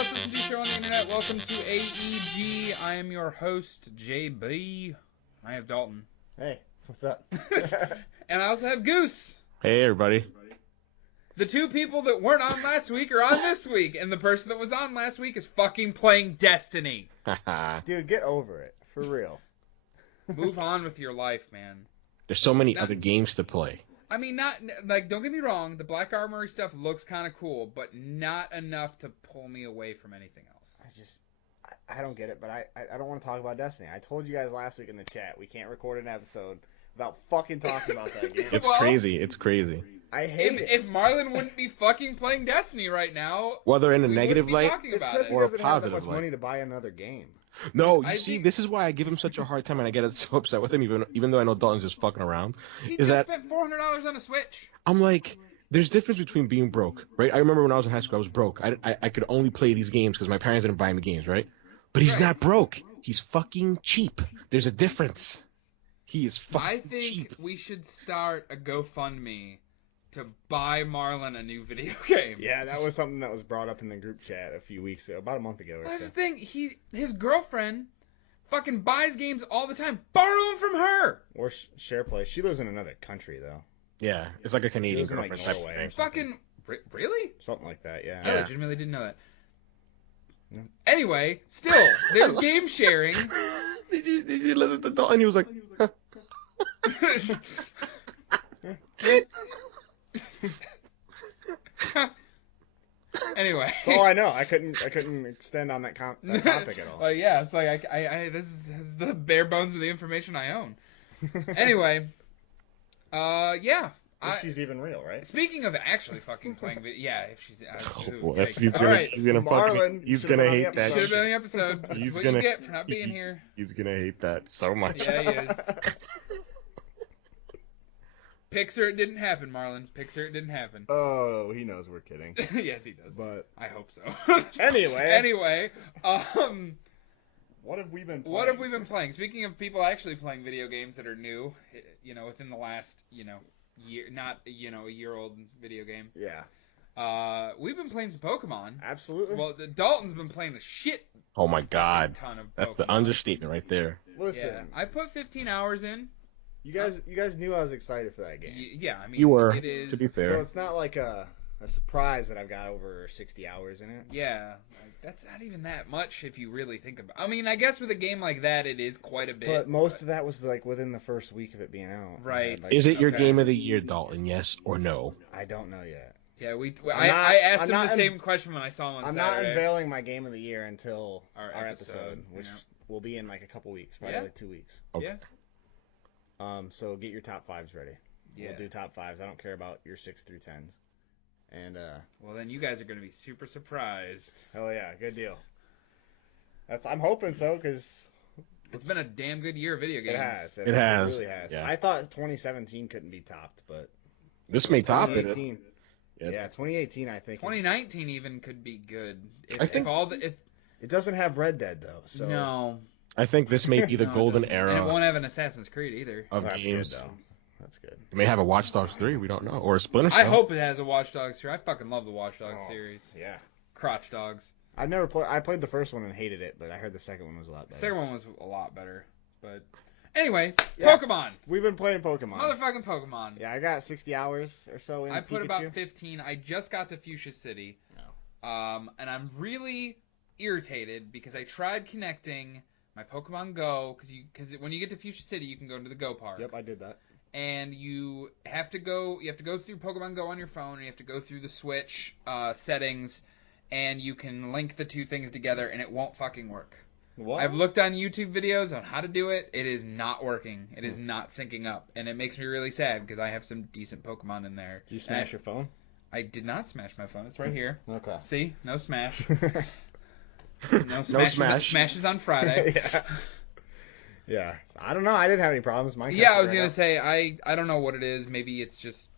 most listened to show on the internet. Welcome to AEG. I am your host, JB. I have Dalton. Hey, what's up? And I also have Goose. Hey, everybody. The two people that weren't on last week are on this week, and the person that was on last week is fucking playing Destiny. Dude, get over it. For real. Move on with your life, man. There's so many other games to play. I mean, don't get me wrong, the Black Armory stuff looks kind of cool, but not enough to pull me away from anything else. I don't get it, but I don't want to talk about Destiny. I told you guys last week in the chat, we can't record an episode without fucking talking about that game. It's crazy. It's crazy. I hate it. If Marlon wouldn't be fucking playing Destiny right now, whether in a negative light or a positive positive much light. money to buy another game. No, you see, this is why I give him such a hard time and I get so upset with him, even though I know Dalton's just fucking around. He just spent $400 on a Switch. I'm like, there's difference between being broke, right? I remember when I was in high school, I was broke. I could only play these games because my parents didn't buy me games, right? But he's not broke. He's fucking cheap. There's a difference. He is fucking cheap. I think we should start a GoFundMe to buy Marlon a new video game. Yeah, that was something that was brought up in the group chat a few weeks ago, about a month ago or so. That's the thing. His girlfriend fucking buys games all the time. Borrow them from her. Or share play. She lives in another country, though. Yeah, it's like a Canadian She lives in, girlfriend like, type Norway of thing. or something. Fucking really? Something like that, yeah. I legitimately didn't know that. Yeah. Anyway, still, there's game sharing. Did you listen to Dalton? He was like, huh. Anyway, that's all I know. I couldn't extend on that topic at all. Well, yeah, it's like this is the bare bones of the information I own. Anyway, yeah. If she's even real, right? Speaking of actually fucking playing video, yeah, if she's He's gonna hate that. Should have been on the episode. This is what you get for not being here. He's gonna hate that so much. Yeah, he is. Pixar, it didn't happen, Marlon. Pixar, it didn't happen. Oh, he knows we're kidding. Yes, he does. But I hope so. Anyway, what have we been playing? What have we been playing? Speaking of people actually playing video games that are new, within the last, year, not, a year-old video game. Yeah. We've been playing some Pokemon. Absolutely. Well, Dalton's been playing the shit. Oh my God. Ton of That's Pokemon. the understatement right there. Listen. Yeah, I've put 15 hours in. You guys knew I was excited for that game. Yeah, I mean, you were. It is, to be fair. So it's not like a surprise that I've got over 60 hours in it. Yeah, that's not even that much if you really think about it. I mean, I guess with a game like that, it is quite a bit. But most of that was like within the first week of it being out. Right. Is it your game of the year, Dalton? Yes or no? I don't know yet. Yeah, I asked him the same question when I saw him on Saturday. I'm not unveiling my game of the year until our episode, which will be in like a couple weeks, probably like 2 weeks. Okay. Yeah. So get your top fives ready. Yeah. We'll do top fives. I don't care about your 6 through 10s. And well, then you guys are going to be super surprised. Hell yeah, good deal. I'm hoping so, because it's been a damn good year of video games. It has. It really has. Yeah. I thought 2017 couldn't be topped, but this may top it. 2018. Yeah, 2018 I think. 2019 even could be good. I think it doesn't have Red Dead though. So no. I think this may be the golden era. And it won't have an Assassin's Creed either. Of that's games. good though. That's good. It may have a Watch Dogs 3, we don't know. Or a Splinter Cell. I hope it has a Watch Dogs series. I fucking love the Watch Dogs series. Yeah. Crotch Dogs. I've never played. I played the first one and hated it, but I heard the second one was a lot better. The second one was a lot better. But anyway, yeah. Pokemon. We've been playing Pokemon. Motherfucking Pokemon. Yeah, I got 60 hours or so in I put Pikachu. about 15. I just got to Fuchsia City. No. And I'm really irritated because I tried connecting my Pokemon Go because when you get to Fuchsia City, you can go into the Go Park. Yep, I did that. And you have to go through Pokemon Go on your phone, and you have to go through the Switch settings, and you can link the two things together, and it won't fucking work. What? I've looked on YouTube videos on how to do it. It is not working. It is not syncing up, and it makes me really sad because I have some decent Pokemon in there. Did you smash your phone? I did not smash my phone. It's right here. Okay. See? No smash. No smash. Smash is on Friday. Yeah. Yeah. I don't know. I didn't have any problems. Mine Yeah, I was going to say, I don't know what it is. Maybe it's just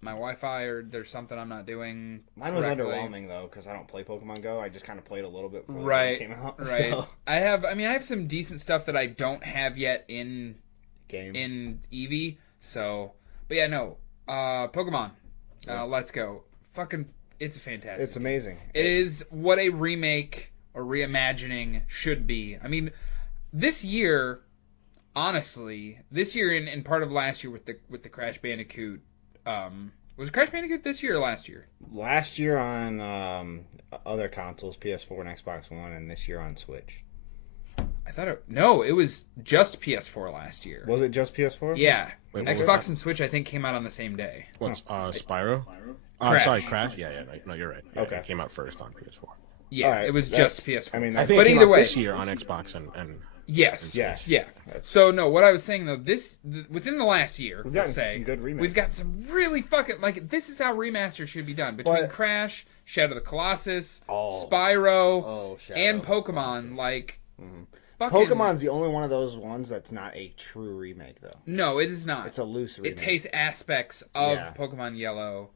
my Wi-Fi or there's something I'm not doing Mine was correctly. underwhelming, though, because I don't play Pokemon Go. I just kind of played a little bit before right, the game came out. Right. So. I have some decent stuff that I don't have yet in Eevee. So, but yeah, no. Pokemon. Let's go. Fucking It's a fantastic. It's amazing. It is what a remake or reimagining should be. I mean, this year, honestly, and part of last year with the Crash Bandicoot, was Crash Bandicoot this year or last year? Last year on other consoles, PS4 and Xbox One, and this year on Switch. No, it was just PS4 last year. Was it just PS4? Yeah. Wait, Xbox and Switch, I think, came out on the same day. What's Spyro? Crash. Sorry, Crash. Yeah, right. No, you're right. Yeah, Okay. It came out first on PS4. Yeah, Alright, it was that's- just PS4. I mean, I that's- think But it came either out way- this year on Xbox and Yes. Yes. Yeah. That's- So no, what I was saying though, within the last year, We've let's gotten say, some good remakes. we've got some really fucking this is how remasters should be done between But- Crash, Shadow of the Colossus, Oh. Spyro, Shadow and of the Pokemon. Colossus. Like, Mhm. fucking, Pokemon's the only one of those ones that's not a true remake, though. No, it is not. It's a loose remake. It takes aspects of Yeah. Pokemon Yellow,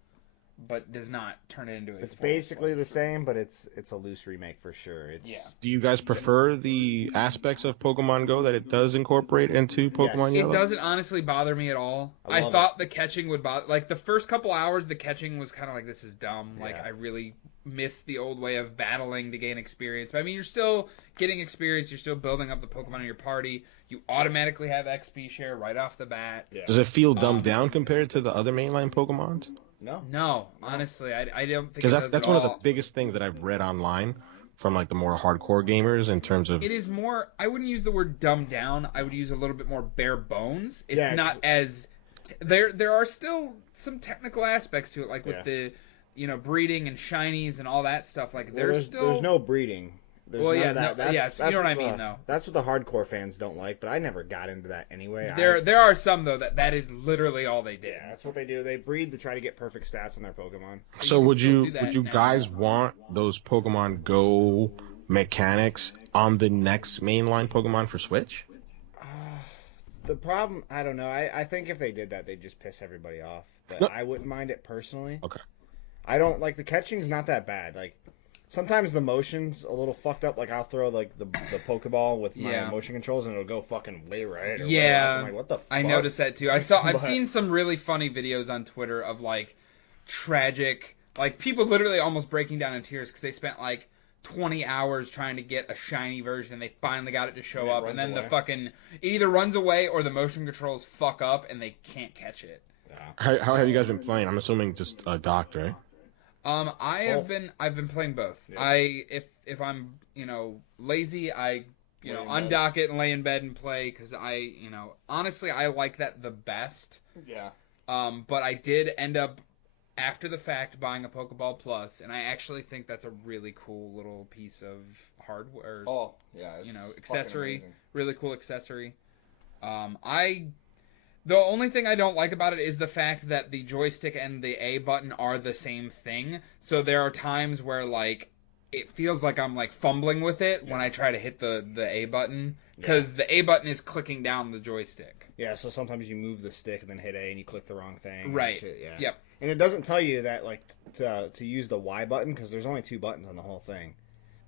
but does not turn it into a It's full basically the fledged- same, but it's a loose remake for sure. It's Yeah. Do you guys prefer the aspects of Pokemon Go that it does incorporate into Pokemon It Yellow? doesn't honestly bother me at all. I I love thought the catching would bother. Like the first couple hours, the catching was kind of like, this is dumb. Like Yeah. I really missed the old way of battling to gain experience. But I mean, you're still getting experience. You're still building up the Pokemon in your party. You automatically have XP share right off the bat. Yeah. Does it feel dumbed down compared to the other mainline Pokemons? No. No, honestly, I don't think Because it that's does that's at one of all. the biggest things that I've read online from like the more hardcore gamers in terms of It is more. I wouldn't use the word dumbed down. I would use a little bit more bare bones. It's Yeah, not 'cause- as there are still some technical aspects to it, like with Yeah. the breeding and shinies and all that stuff. Like Well, there's still no breeding. There's Well, none yeah, of that. no, That's, yeah, that's you know what I the- mean, though. That's what the hardcore fans don't like, but I never got into that anyway. there are some though that is literally all they did. Yeah, that's what they do. They breed to try to get perfect stats on their Pokemon. So can would still you do that would you now. guys want those Pokemon Go mechanics on the next mainline Pokemon for Switch? The problem, I don't know. I think if they did that, they'd just piss everybody off. But No. I wouldn't mind it personally. Okay. I don't like the catching's not that bad. Like sometimes the motion's a little fucked up. Like I'll throw like the Pokeball with my Yeah. motion controls and it'll go fucking way right. Or way Yeah, left. I'm like, what the fuck? I noticed that too. I've But- seen some really funny videos on Twitter of like tragic, like people literally almost breaking down in tears because they spent like 20 hours trying to get a shiny version and they finally got it to show And it up, and runs then away. it either runs away or the motion controls fuck up and they can't catch it. Yeah. How have you guys been playing? I'm assuming just a doctor. I've been playing both. Yeah. If I'm lazy, I Lay in undock it and lay in bed and play because honestly I like that the best. Yeah. But I did end up after the fact buying a Pokeball Plus, and I actually think that's a really cool little piece of hardware. Oh, yeah. It's accessory. fucking amazing. Really cool accessory. The only thing I don't like about it is the fact that the joystick and the A button are the same thing. So there are times where like it feels like I'm like fumbling with it when I try to hit the A button because the A button is clicking down the joystick. Yeah, so sometimes you move the stick and then hit A and you click the wrong thing. and Right. shit, yeah. Yep. And it doesn't tell you that like to use the Y button because there's only 2 buttons on the whole thing.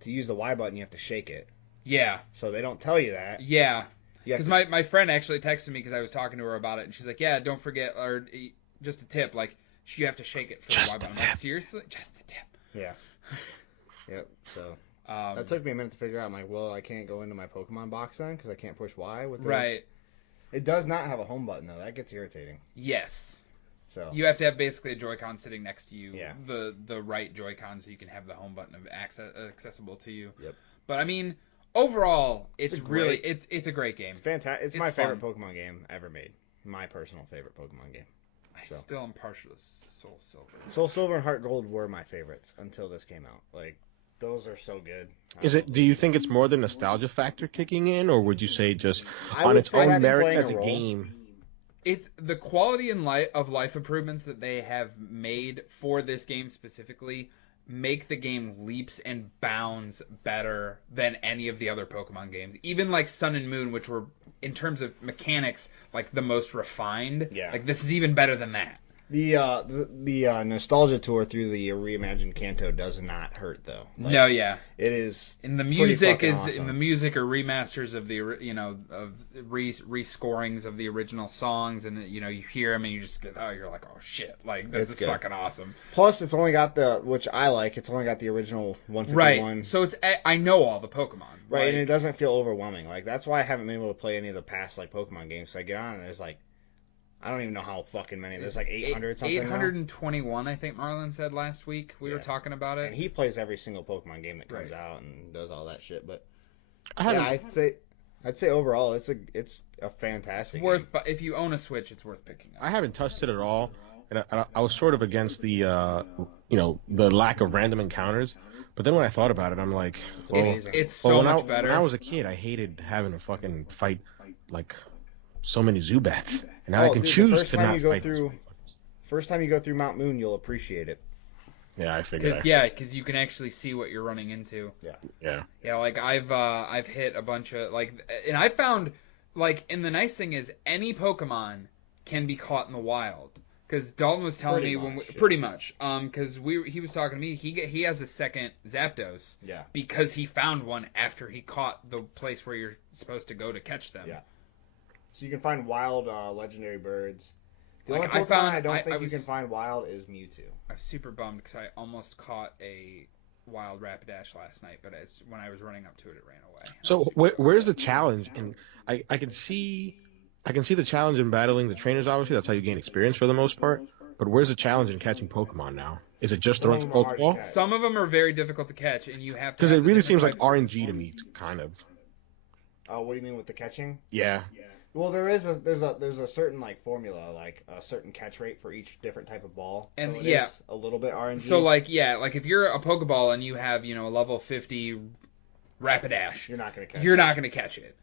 To use the Y button, you have to shake it. Yeah. So they don't tell you that. Yeah. You have Because to- my friend actually texted me because I was talking to her about it, and she's like, "Yeah, don't forget, or just a tip, like you have to shake it for Just the Y the button." I'm like, tip. seriously, just the tip. Yeah. Yep. So Um, that took me a minute to figure out. I'm like, well, I can't go into my Pokemon box then because I can't push Y with the. right. It does not have a home button though. That gets irritating. Yes. So. You have to have basically a Joy-Con sitting next to you. Yeah. The right Joy-Con so you can have the home button accessible to you. Yep. But I mean, overall, it's a really great- it's a great game. It's fantastic. It's It's my favorite fun. Pokemon game ever made. My personal favorite Pokemon game. I So. still am partial to Soul Silver. Soul Silver and Heart Gold were my favorites until this came out. Like, those are so good. Do you think it's more the nostalgia factor kicking in, or would you say just I on would its say own having merits playing as a a role. game? It's the quality of life improvements that they have made for this game specifically make the game leaps and bounds better than any of the other Pokemon games. Even like Sun and Moon, which were in terms of mechanics like the most refined. Yeah. Like this is even better than that. The nostalgia tour through the reimagined Kanto does not hurt though. Like, No, yeah. it is. And the music is awesome. in the music are remasters of the of rescorings of the original songs, and you hear them and you just get you're like, oh shit, like this is good. fucking awesome. Plus, it's only got which I like. It's only got the original 151. Right. So I know all the Pokemon. Right, like, and it doesn't feel overwhelming. Like that's why I haven't been able to play any of the past like Pokemon games. So I get on and there's like, I don't even know how fucking many. There's like 800 something. 821, I think Marlon said last week. We were talking about it. And he plays every single Pokemon game that comes out and does all that shit. But I'd say overall it's a fantastic. It's worth, game. but if you own a Switch, it's worth picking up. I haven't touched it at all, and I was sort of against the the lack of random encounters. But then when I thought about it, I'm like, it's so much better. When I was a kid, I hated having to fucking fight like so many Zubats, and now I can choose to not fight. First time you go through Mount Moon, you'll appreciate it. Yeah, I figured. Because you can actually see what you're running into. Yeah. Like I've hit a bunch of and I found and the nice thing is any Pokemon can be caught in the wild. Because Dalton was telling me pretty much, because he was talking to me, he has a second Zapdos. Yeah. Because he found one after he caught the place where you're supposed to go to catch them. Yeah. So you can find wild legendary birds. The Like, only I Pokemon found- I don't I think you was- can find wild is Mewtwo. I'm super bummed because I almost caught a wild Rapidash last night, but when I was running up to it, it ran away. So where's the challenge? And I can see the challenge in battling the trainers. Obviously, that's how you gain experience for the most part. But where's the challenge in catching Pokemon now? Is it just throwing the Pokeball? Some of them are very difficult to catch, and you have to. Because it really seems like different RNG to me, kind of. What do you mean with the catching? Yeah. Well, there's a certain like formula, like a certain catch rate for each different type of ball. And so it is a little bit RNG. So if you're a Pokeball and you have a level 50 Rapidash, you're not gonna catch it.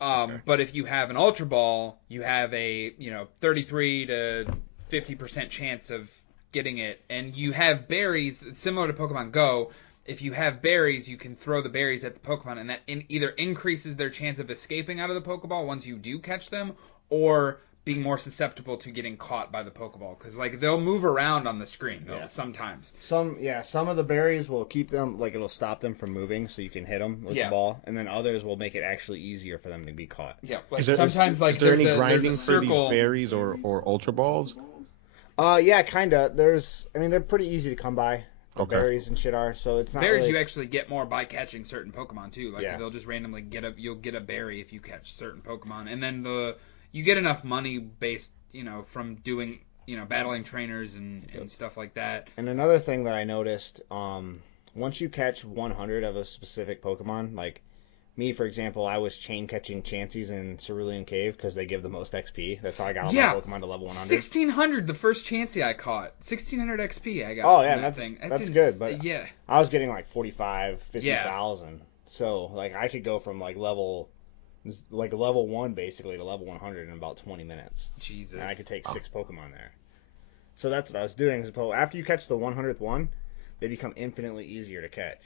Okay. But if you have an Ultra Ball, you have a 33 to 50% chance of getting it, and you have berries similar to Pokemon Go. If you have berries, you can throw the berries at the Pokemon, and that either increases their chance of escaping out of the Pokeball once you do catch them, or being more susceptible to getting caught by the Pokeball, because they'll move around on the screen sometimes. Some of the berries will keep them, it'll stop them from moving, so you can hit them with the ball, and then others will make it actually easier for them to be caught. Yeah, is there any grinding for these berries or Ultra Balls? Yeah, kinda. They're pretty easy to come by. Okay. Berries and shit are, so it's not berries really... you actually get more by catching certain Pokemon too. They'll just randomly you'll get a berry if you catch certain Pokemon, and then you get enough money based from doing battling trainers and stuff like that. And another thing that I noticed, once you catch 100 of a specific Pokemon, like me, for example, I was chain catching Chanseys in Cerulean Cave because they give the most XP. That's how I got all my Pokemon to level 100. 1600, the first Chansey I caught. 1600 XP I got. Oh, yeah, that thing. That's good. But yeah. I was getting 45, 50,000. So, I could go from level 1 basically to level 100 in about 20 minutes. Jesus. And I could take 6 Pokemon there. So that's what I was doing. After you catch the 100th one, they become infinitely easier to catch.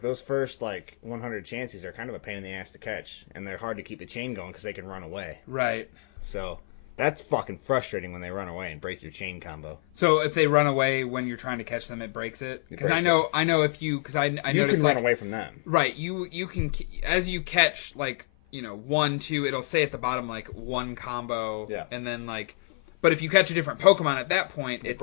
Those first 100 Chanseys are kind of a pain in the ass to catch, and they're hard to keep the chain going because they can run away. Right. So that's fucking frustrating when they run away and break your chain combo. So if they run away when you're trying to catch them, it breaks it. Because I know if you I you noticed can run away from them. Right. You can, as you catch 1, 2, it'll say at the bottom 1 combo. Yeah. And then But if you catch a different Pokemon at that point, it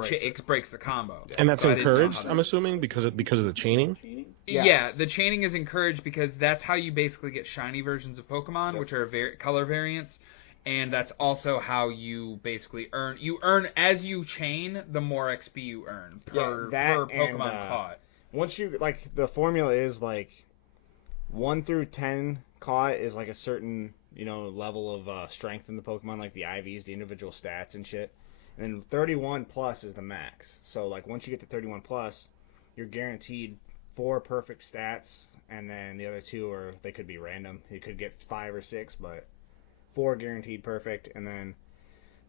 breaks the combo. And that's encouraged, I'm assuming, because of the chaining? Yes. Yeah, the chaining is encouraged because that's how you basically get shiny versions of Pokemon, which are color variants. And that's also how you basically earn. You earn, as you chain, the more XP you earn per Pokemon caught. Once you, the formula is, 1 through 10 caught is, a certain... level of strength in the Pokemon, the IVs, the individual stats and shit. And then 31 plus is the max. So, once you get to 31 plus, you're guaranteed 4 perfect stats, and then the other 2 they could be random. You could get 5 or 6, but 4 guaranteed perfect, and then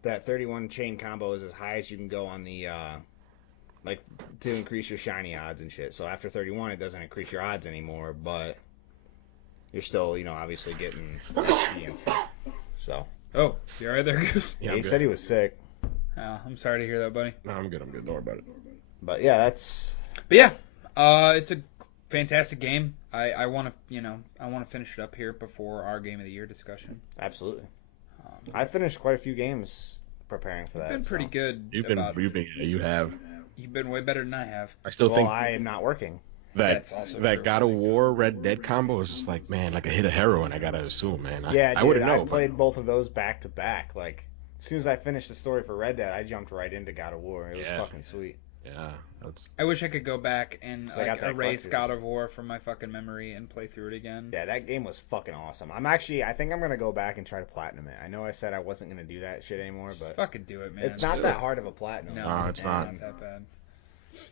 that 31 chain combo is as high as you can go on the, to increase your shiny odds and shit. So after 31, it doesn't increase your odds anymore, but... you're still, obviously getting XP and stuff. So. Oh, you alright there, Goose? Yeah, he said he was sick. Oh, I'm sorry to hear that, buddy. No, I'm good. Don't worry about it. But yeah, that's. But yeah, it's a fantastic game. I want to finish it up here before our game of the year discussion. Absolutely. I finished quite a few games preparing for that. You've been pretty good. You have. You've been way better than I have. I still think I am not working. That's also that true. God of War Red Dead combo is just like, man, like a hit of heroin. I gotta assume, man. I wouldn't know. I played both of those back to back. Like as soon as I finished the story for Red Dead, I jumped right into God of War. It was fucking sweet. Yeah, I wish I could go back and erase collector's. God of War from my fucking memory and play through it again. Yeah, that game was fucking awesome. I think I'm gonna go back and try to platinum it. I know I said I wasn't gonna do that shit anymore, Just but fucking do it, man. it's not that hard of a platinum. No, it's not that bad.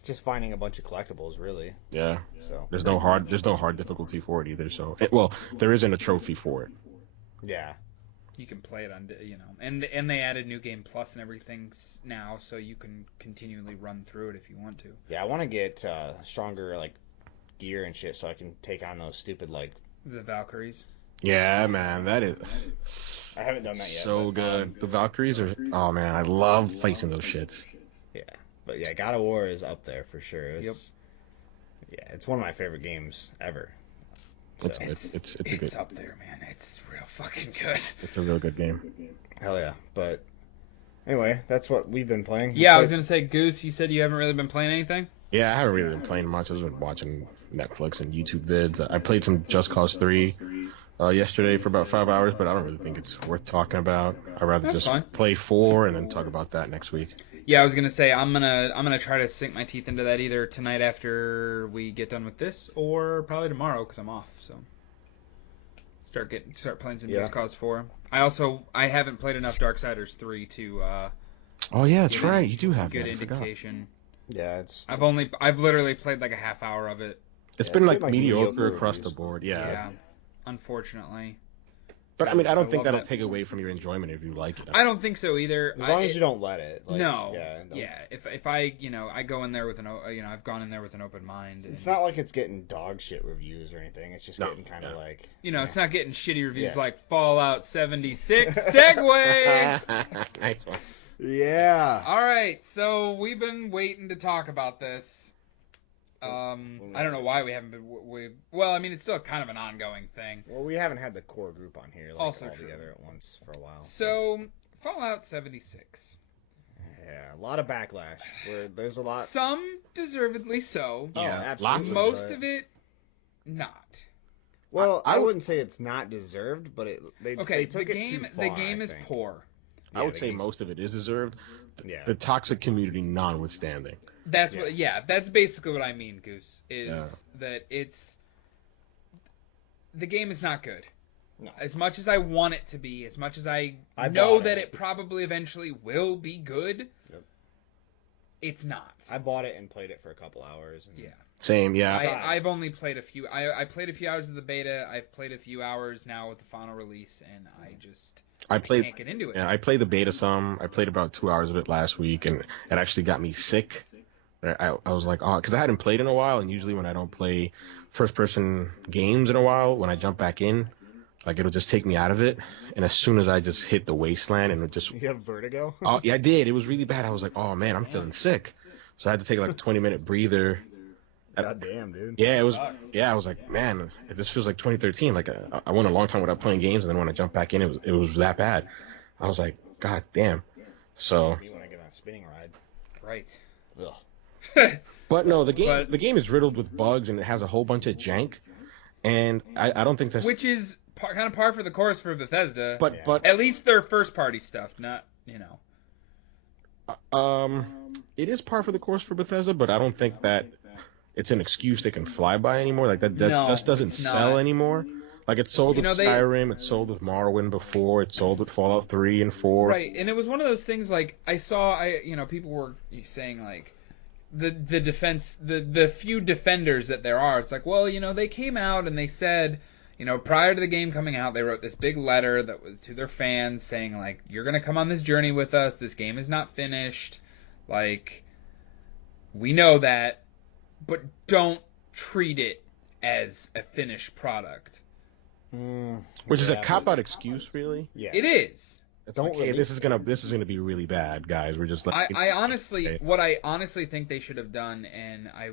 Just finding a bunch of collectibles, really. Yeah. So There's no hard difficulty for it either. So there isn't a trophy for it. yeah. You can play it on, and they added New Game Plus and everything now, so you can continually run through it if you want to. Yeah, I want to get stronger like gear and shit so I can take on those stupid like The Valkyries. Yeah, man, that is. I haven't done that yet. So good. The Valkyries are. Oh man, I love fighting those shits. Yeah, but yeah, God of War is up there for sure. Yep. Yeah, it's one of my favorite games ever. So. It's up there, man. It's real fucking good. It's a real good game. Hell yeah. But anyway, that's what we've been playing. Yeah, I was gonna say, Goose, you said you haven't really been playing anything? Yeah, I haven't really been playing much. I've been watching Netflix and YouTube vids. I played some Just Cause 3 yesterday for about 5 hours, but I don't really think it's worth talking about. I'd rather play 4 and then talk about that next week. Yeah, I was gonna say I'm gonna try to sink my teeth into that either tonight after we get done with this, or probably tomorrow because I'm off. So start playing some Just Cause 4. I haven't played enough Darksiders 3 to. Oh yeah, that's right. You do have good that. indication. Yeah, I've literally played like a half hour of it. It's been like mediocre across the board. Yeah. Unfortunately. But I mean, I don't think that'll take away from your enjoyment if you like it. I don't think so either. As long as you don't let it. Like, no. Yeah. If I I go in there with I've gone in there with an open mind. It's not like it's getting dog shit reviews or anything. It's just getting kind of like. It's not getting shitty reviews like Fallout 76. Segue. Nice one. Yeah. All right. So we've been waiting to talk about this. I don't know why we haven't been. Well, I mean, it's still kind of an ongoing thing. Well, we haven't had the core group on here all together at once for a while. So Fallout 76. Yeah, a lot of backlash. There's a lot. Some deservedly so. Oh, yeah, absolutely. Most of it, not. Well, I wouldn't say it's not deserved, but they took it too far, the game is poor. I would say most of it is deserved. The toxic community notwithstanding. That's what. Yeah, that's basically what I mean, Goose. That the game is not good. No. As much as I want it to be, as much as I know that it probably eventually will be good, it's not. I bought it and played it for a couple hours. And Same, yeah. I've only played a few. I played a few hours of the beta. I've played a few hours now with the final release, and I can't get into it. Yeah, I played the beta some. I played about 2 hours of it last week, and it actually got me sick. I was like, because I hadn't played in a while, and usually when I don't play first-person games in a while, when I jump back in, like it'll just take me out of it. And as soon as I just hit the wasteland, and it just you have vertigo. Oh yeah, I did. It was really bad. I was like, oh man, I'm feeling sick. So I had to take like a 20-minute breather. God damn, dude. Yeah, it was. Yeah, I was like, man, this feels like 2013. Like I went a long time without playing games, and then when I jumped back in, it was that bad. I was like, god damn. So. Me when I get on a spinning ride. Right. Ugh. But no, the game is riddled with bugs, and it has a whole bunch of jank, and I don't think that's which is kind of par for the course for Bethesda. But at least their first party stuff, not it is par for the course for Bethesda, but I don't think that it's an excuse they can fly by anymore. Like that just doesn't sell anymore. Like it sold with Skyrim, it sold with Morrowind before, it sold with Fallout 3 and 4. Right, and it was one of those things like I saw people were saying like the defense the few defenders that there are, it's like, well, they came out and they said, prior to the game coming out, they wrote this big letter that was to their fans saying like, you're going to come on this journey with us. This game is not finished. Like, we know that, but don't treat it as a finished product. Which is a cop-out excuse, really? Yeah. It is. It's Don't like, hey, release this is gonna be really bad, guys. We're just like I honestly, okay. what I honestly think they should have done, and I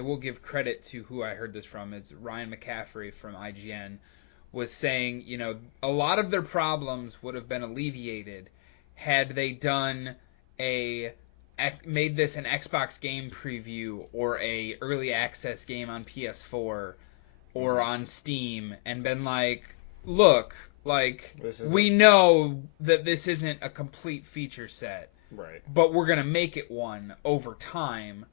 will give credit to who I heard this from. It's Ryan McCaffrey from IGN, was saying, a lot of their problems would have been alleviated had they made this an Xbox game preview or a early access game on PS4 or on Steam, and been like, look, like, we know that this isn't a complete feature set, right? but we're gonna make it one over time.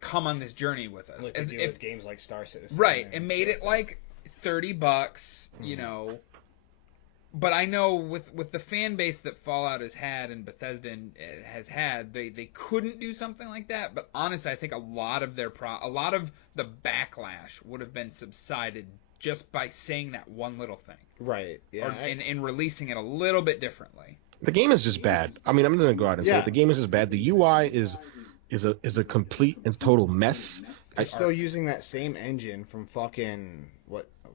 Come on this journey with us. Like they do with games like Star Citizen, right? And made it like $30, But I know with the fan base that Fallout has had and Bethesda has had, they couldn't do something like that. But honestly, I think a lot of the backlash would have been subsided just by saying that one little thing. Right. Yeah. And releasing it a little bit differently. The game is just bad. I mean, I'm gonna go out and say it. The game is just bad. The UI is a complete and total mess. They're still using that same engine from fucking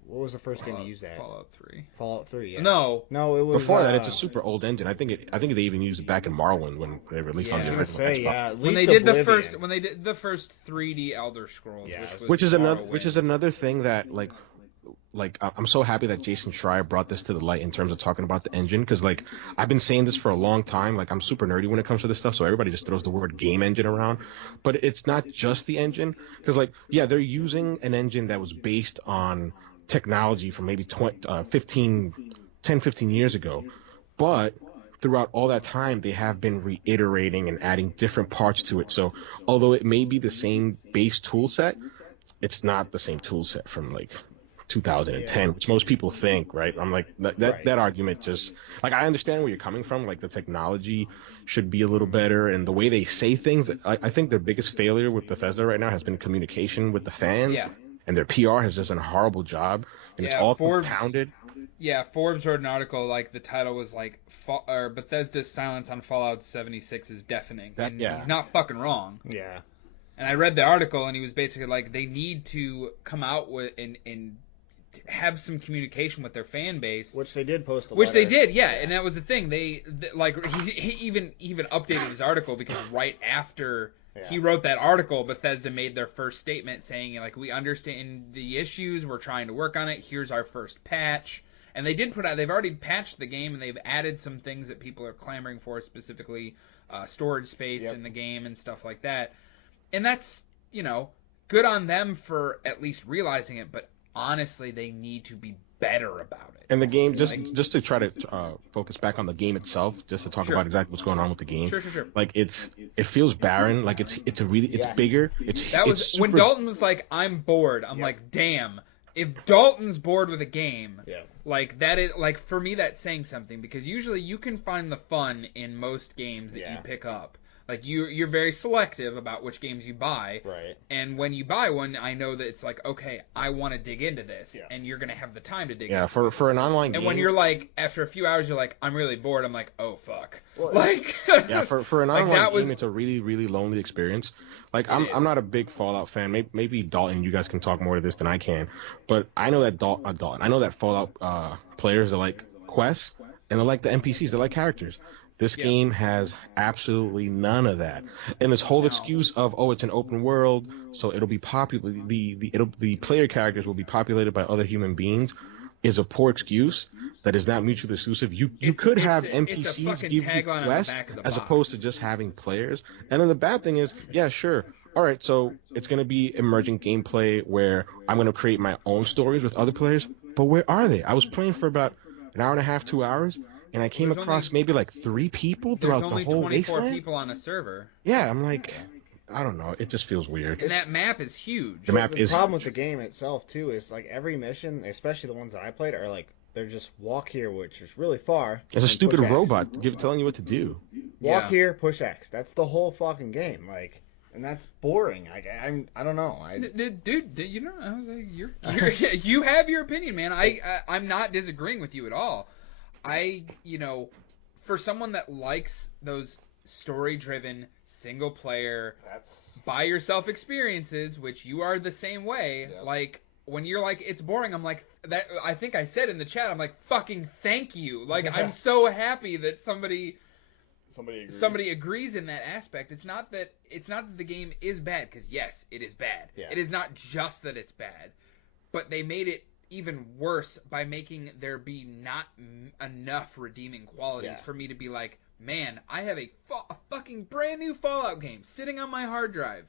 what was the first game to use that? Fallout 3. Fallout 3. Yeah. No, it was before that. It's a super old engine. I think they even used it back in Morrowind when they released on the original Xbox. At when least they did the first 3D Elder Scrolls, which is another thing that like I'm so happy that Jason Schreier brought this to the light in terms of talking about the engine, because like I've been saying this for a long time. Like I'm super nerdy when it comes to this stuff, so everybody just throws the word game engine around, but it's not just the engine, because like they're using an engine that was based on technology from maybe 15 years ago, but throughout all that time they have been reiterating and adding different parts to it. So although it may be the same base tool set, it's not the same tool set from like 2010, which most people think, right? I'm like that argument just like, I understand where you're coming from. Like the technology should be a little better, and the way they say things. I think their biggest failure with Bethesda right now has been communication with the fans. Yeah. And their PR has just done a horrible job, and it's all compounded. Yeah, Forbes wrote an article, like the title was like, Bethesda's silence on Fallout 76 is deafening. And he's not fucking wrong. Yeah. And I read the article, and he was basically like, they need to come out with and have some communication with their fan base. Which they did post a Which letter. they did, yeah. And that was the thing. He even updated his article, because right after he wrote that article, Bethesda made their first statement saying, like, we understand the issues, we're trying to work on it, here's our first patch. And they've already patched the game, and they've added some things that people are clamoring for, specifically storage space in the game and stuff like that. And that's, good on them for at least realizing it, but honestly, they need to be better about it. And the game, just to try to focus back on the game itself, just to talk about exactly what's going on with the game. Sure. Like it feels barren. Like it's bigger. When Dalton was like, I'm bored. I'm like, damn. If Dalton's bored with a game, like that is like, for me, that's saying something, because usually you can find the fun in most games that you pick up. Like you're very selective about which games you buy, right? And when you buy one, I know that it's like, okay, I want to dig into this, and you're gonna have the time to dig. Yeah, for an online game. And when you're like, after a few hours, you're like, I'm really bored. I'm like, oh fuck. Well, for an online game, it's a really, really lonely experience. Like I'm not a big Fallout fan. Maybe Dalton, you guys can talk more to this than I can, but I know that I know that Fallout players are like quests, and they're like the NPCs. They're like characters. This game has absolutely none of that, and this whole excuse of it's an open world, so it'll be popular. The player characters will be populated by other human beings, is a poor excuse that is not mutually exclusive. You could have NPCs give you quests as opposed to just having players. And then the bad thing is, sure, all right, so it's going to be emergent gameplay where I'm going to create my own stories with other players, but where are they? I was playing for about an hour and a half, 2 hours. And I came across maybe like 3 people throughout the whole wasteland. There's only 24 people on a server. Yeah, I'm like, I don't know. It just feels weird. And that map is huge. The problem with the game itself, too, is like every mission, especially the ones that I played, are like, they're just walk here, which is really far. It's a stupid robot telling you what to do. Walk here, push X. That's the whole fucking game. Like, and that's boring. I don't know. Dude, you know, I was like, you have your opinion, man. I'm not disagreeing with you at all. For someone that likes those story-driven, single-player, by yourself experiences, which you are the same way, like, when you're like, it's boring, I'm like, that. I think I said in the chat, I'm like, fucking thank you. Like, I'm so happy that somebody agrees in that aspect. It's not that the game is bad, because yes, it is bad. Yeah. It is not just that it's bad, but they made it even worse by making there be not enough redeeming qualities for me to be like, man, I have a fucking brand new Fallout game sitting on my hard drive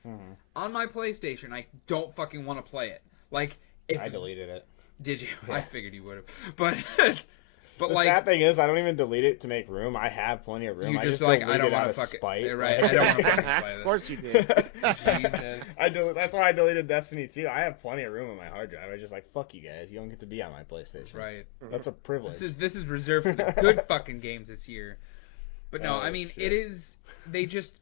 on my PlayStation. I don't fucking want to play it. Like, I deleted it. Did you? Yeah. I figured you would have. But the like, sad thing is, I don't even delete it to make room. I have plenty of room. You I just delete I don't want to fuck spite. it. Right. I don't want to fucking play this. Of course you did. Jesus. That's why I deleted Destiny 2. I have plenty of room on my hard drive. I was just like, fuck you guys. You don't get to be on my PlayStation. Right. That's a privilege. This is reserved for the good fucking games this year. But no, I mean, shit. it is. They just.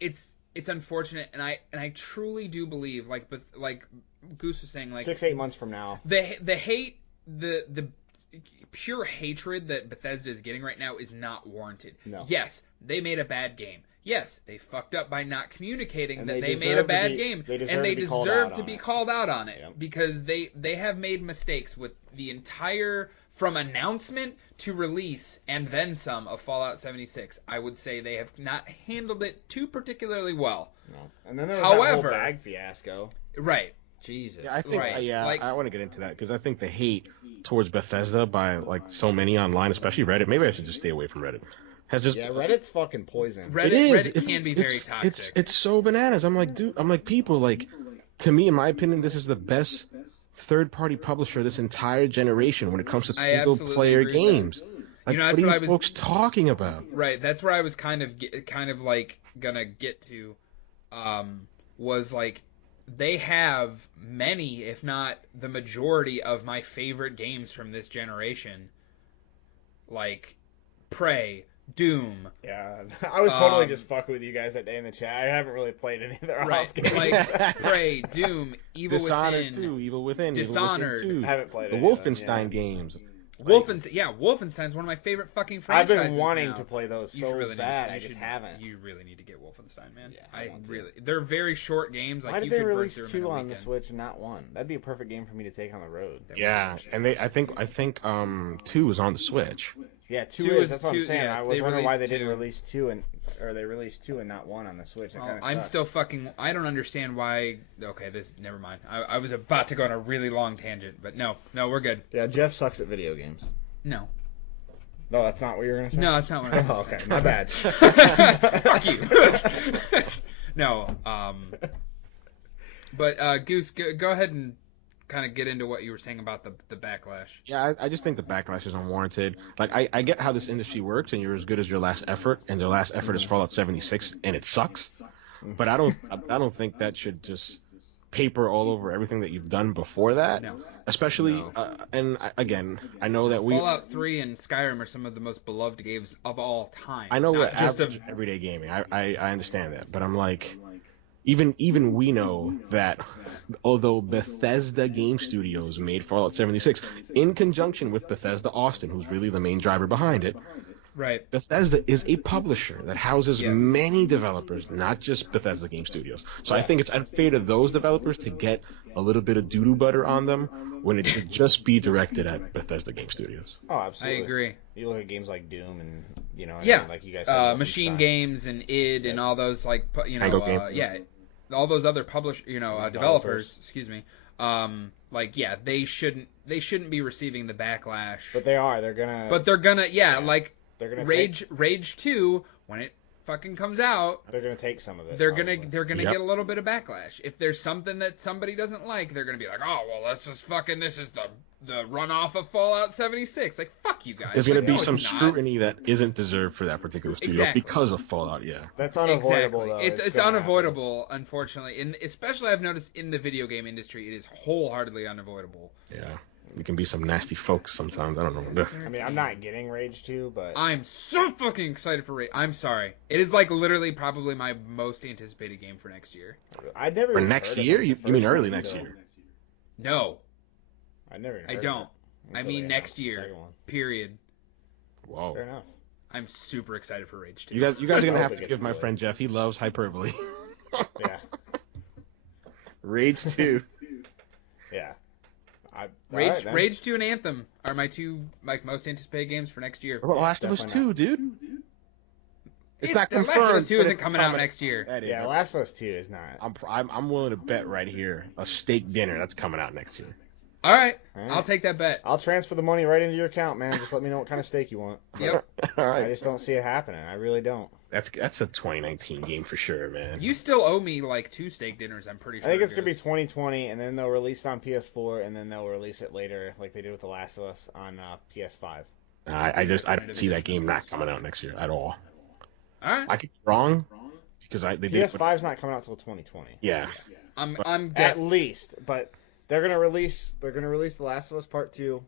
It's unfortunate, and I truly do believe, like Goose was saying, like 6-8 months from now. the hate, the pure hatred that Bethesda is getting right now is not warranted. No. Yes, they made a bad game. Yes, they fucked up by not communicating And that they they made a deserve to bad be- game, they deserve and they to be called deserve out to on be it. called out on it Yep. because they have made mistakes with the entire, from announcement to release and then some, of Fallout 76. I would say they have not handled it too particularly well. No. And then there was that However- whole bag fiasco. Right. Jesus. Yeah, I think Right. Like- I want to get into that because I think the hate towards Bethesda by like so many online, especially Reddit. Maybe I should just stay away from Reddit. Has just Reddit's fucking poison. Reddit can be very toxic. It's so bananas. I'm like, dude. I'm like, people like. To me, in my opinion, this is the best third-party publisher this entire generation when it comes to I absolutely single-player agree with that. games. Like, You know, that's what what are I you was- folks talking about? Right, that's where I was kind of like gonna get to, was like, they have many, if not the majority, of my favorite games from this generation, like Prey, Doom, Yeah. I was totally just fucking with you guys that day in the chat. I haven't really played any of their right, off games. like Prey, Doom, Evil Dishonored Within, 2, Evil Within, Dishonored. Evil Within 2, I haven't played the any of them, Wolfenstein yeah. games. Wolfenstein's one of my favorite fucking I've franchises been wanting now. to play those You so really bad. need, I you just should- haven't. You really need to get Wolfenstein, man. Yeah, I want to. They're very short games. Like Why you did they could burn release through them in 2 a on the weekend. Switch and not 1? That'd be a perfect game for me to take on the road. Yeah, and I think 2 is on the Switch. Yeah, 2 Two is. is- That's what two- I'm saying. yeah, I was they wondering why they released didn't 2. release 2 or they released 2 and not 1 on the Switch. That Well, kind of I'm still fucking. I don't understand why. Okay, never mind. I was about to go on a really long tangent, but no, we're good. Yeah, Jeff sucks at video games. No, No, that's not what you were gonna say. no, that's not what I was Oh, gonna okay, say. my bad. Fuck you. No. But Goose, go ahead and kind of get into what you were saying about the backlash. Yeah, I just think the backlash is unwarranted. Like, I get how this industry works, and you're as good as your last effort, and their last effort is Fallout 76, and it sucks. But I don't think that should just paper all over everything that you've done before that. No. Especially, again, I know that Fallout 3 and Skyrim are some of the most beloved games of all time. I know we're Not just average everyday gaming. I understand that, but I'm like, even we know that although Bethesda Game Studios made Fallout 76 in conjunction with Bethesda Austin, who's really the main driver behind it, right. Bethesda is a publisher that houses Yes. many developers, not just Bethesda Game Studios. So I think it's unfair to those developers to get a little bit of doo-doo butter on them when it should just be directed at Bethesda Game Studios. Oh, absolutely. I agree. You look at games like Doom and Yeah. like you guys said, Machine Wolfenstein. Games and id and all those Tango Games. yeah, all those other developers, excuse me. They shouldn't be receiving the backlash. But they are. They're gonna. But they're gonna they're gonna Rage 2 when it fucking comes out, They're gonna take some of it. they're probably. gonna Yep. get a little bit of backlash. If there's something that somebody doesn't like, they're gonna be like, oh well, this is the runoff of Fallout 76. Like, fuck you guys. There's going Like, to be no, some it's not. scrutiny that isn't deserved for that particular studio Exactly. because of Fallout, yeah. That's unavoidable, Exactly. though. It's gonna unavoidable, unfortunately, and especially I've noticed in the video game industry, it is wholeheartedly unavoidable. Yeah. We can be some nasty folks sometimes. I don't know. happen. I mean, I'm not getting Rage 2, but I'm so fucking excited for Rage. I'm sorry. It is like literally probably my most anticipated game for next year. I'd never. For even next heard of year? the You first mean early one next until- year? No, I never. Even I heard of don't. it I until mean they next announced the year. second one. Period. Whoa. Fair enough. I'm super excited for Rage 2. You guys are going to I have hope to it give gets my delayed. friend Jeff, he loves hyperbole. Yeah. Rage 2. Yeah. Rage 2 and Anthem are my two most anticipated games for next year. What about Last of Us 2, dude? It's not confirmed. Last of Us 2 but isn't it's coming out next year. Yeah, Last of Us 2 is not. I'm willing to bet right here a steak dinner that's coming out next year. All right. I'll take that bet. I'll transfer the money right into your account, man. Just let me know what kind of steak you want. Yep. All right. I just don't see it happening. I really don't. That's a 2019 game for sure, man. You still owe me like 2 steak dinners, I'm pretty sure. I think it's going to be 2020, and then they'll release it on PS4, and then they'll release it later, like they did with The Last of Us, on PS5. I don't see that game not coming out next year at all. All right. I could be wrong because they did. PS5's not coming out until 2020. Yeah. I'm At guessing. least, but they're gonna release The Last of Us Part 2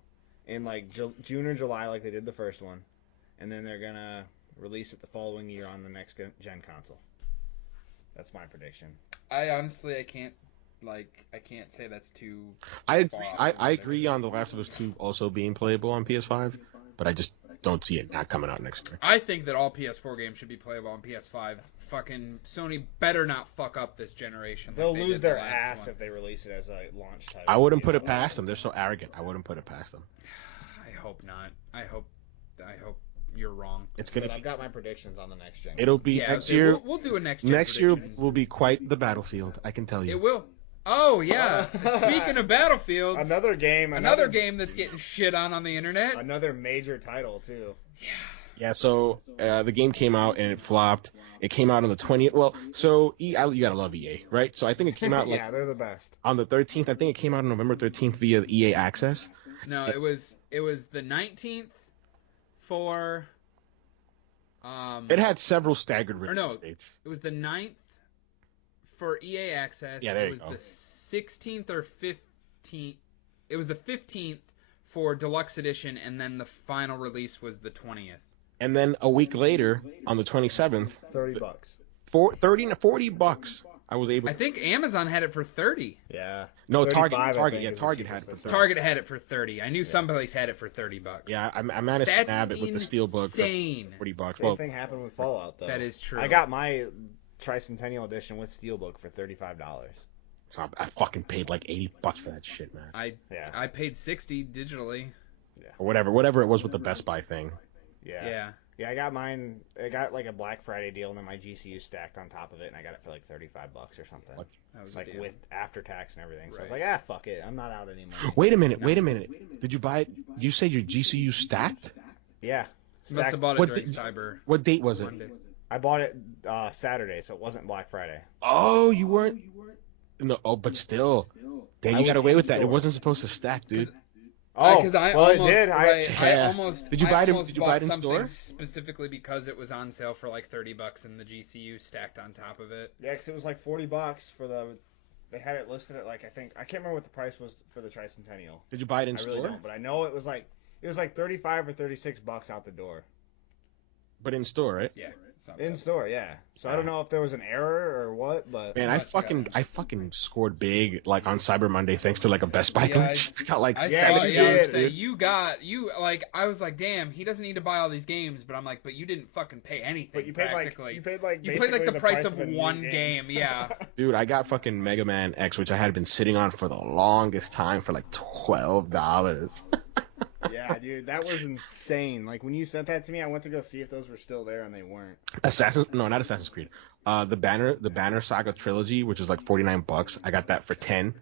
in like June or July, like they did the first one, and then they're gonna release it the following year on the next gen console. That's my prediction. I honestly I can't say that's too. I agree on The Last of Us 2 also being playable on PS5, but I just don't see it not coming out next year. I think that all PS4 games should be playable on PS5. Fucking Sony better not fuck up this generation. They'll they lose did their the last ass one. if they release it as a launch title. I wouldn't put it past them. They're so arrogant. I wouldn't put it past them. I hope not. I hope you're wrong. It's gonna. I've got my predictions on the next gen. It'll be Next year. We'll do a next gen Next year prediction. will be quite the battlefield. I can tell you. It will. Oh yeah. Speaking of battlefields, Another game that's getting shit on the internet. Another major title too. Yeah, so the game came out and it flopped. It came out on the 20th. Well, so you gotta love EA, right? So I think it came out yeah, they're the best. on the 13th. I think it came out on November 13th via EA Access. No, it was the 19th for. It had several staggered release no. dates. It was the 9th for EA Access. Yeah, there it you was go. the 16th or 15th. It was the 15th for Deluxe Edition, and then the final release was the 20th. And then a week later, on the 27th, $30. $30 to $40, I was able. I think Amazon had it for 30. Yeah. No, 35, Target. I think, Yeah, is Target the had it for cheapest. 30. Target had it for 30. I knew some place had it for $30. Yeah, I managed That's to nab it with the Steelbook for insane. $40. Same thing happened with Fallout though. That is true. I got my Tricentennial Edition with Steelbook for $35. So I fucking paid like $80 for that shit, man. I paid $60 digitally. Or whatever it was with the Best Buy thing. Yeah. Yeah, I got mine. I got like a Black Friday deal, and then my GCU stacked on top of it, and I got it for like $35 or something. That was Like a deal. with after tax and everything. So I was Right. like, fuck it, I'm not out anymore. Wait a minute. Did you buy it? You said your GCU stacked? Yeah. Must have bought it What during did- Cyber What date was it? Monday. I bought it Saturday, so it wasn't Black Friday. Oh, you weren't. No, but still. Damn, I you was got away in with that. It store. wasn't supposed to stack, dude. Because I well, almost, it did. right, I Yeah. almost. Did you I buy it in- almost did you buy it in bought store? something specifically because it was on sale for like $30 and the GCU stacked on top of it. Yeah, because it was like $40 for the. They had it listed at like I can't remember what the price was for the Tricentennial. Did you buy it in I really store? don't, but I know it was like $35 or $36 out the door. But in store, right? Yeah, it's not In bad. store, yeah. So I don't know if there was an error or what, but Man, I Must have fucking scored big like on Cyber Monday thanks to like a Best Buy Yeah, glitch. I got like I Yeah, saw, you yeah, I was did, saying, dude. you like I was like, damn, he doesn't need to buy all these games, but I'm like, but you didn't fucking pay anything. but you paid practically. you paid like the price of a new one game, yeah. Dude, I got fucking Mega Man X, which I had been sitting on for the longest time for like $12. Yeah, dude, that was insane. Like when you sent that to me, I went to go see if those were still there, and they weren't. Not Assassin's Creed. The Banner Saga trilogy, which is like $49. I got that for 10.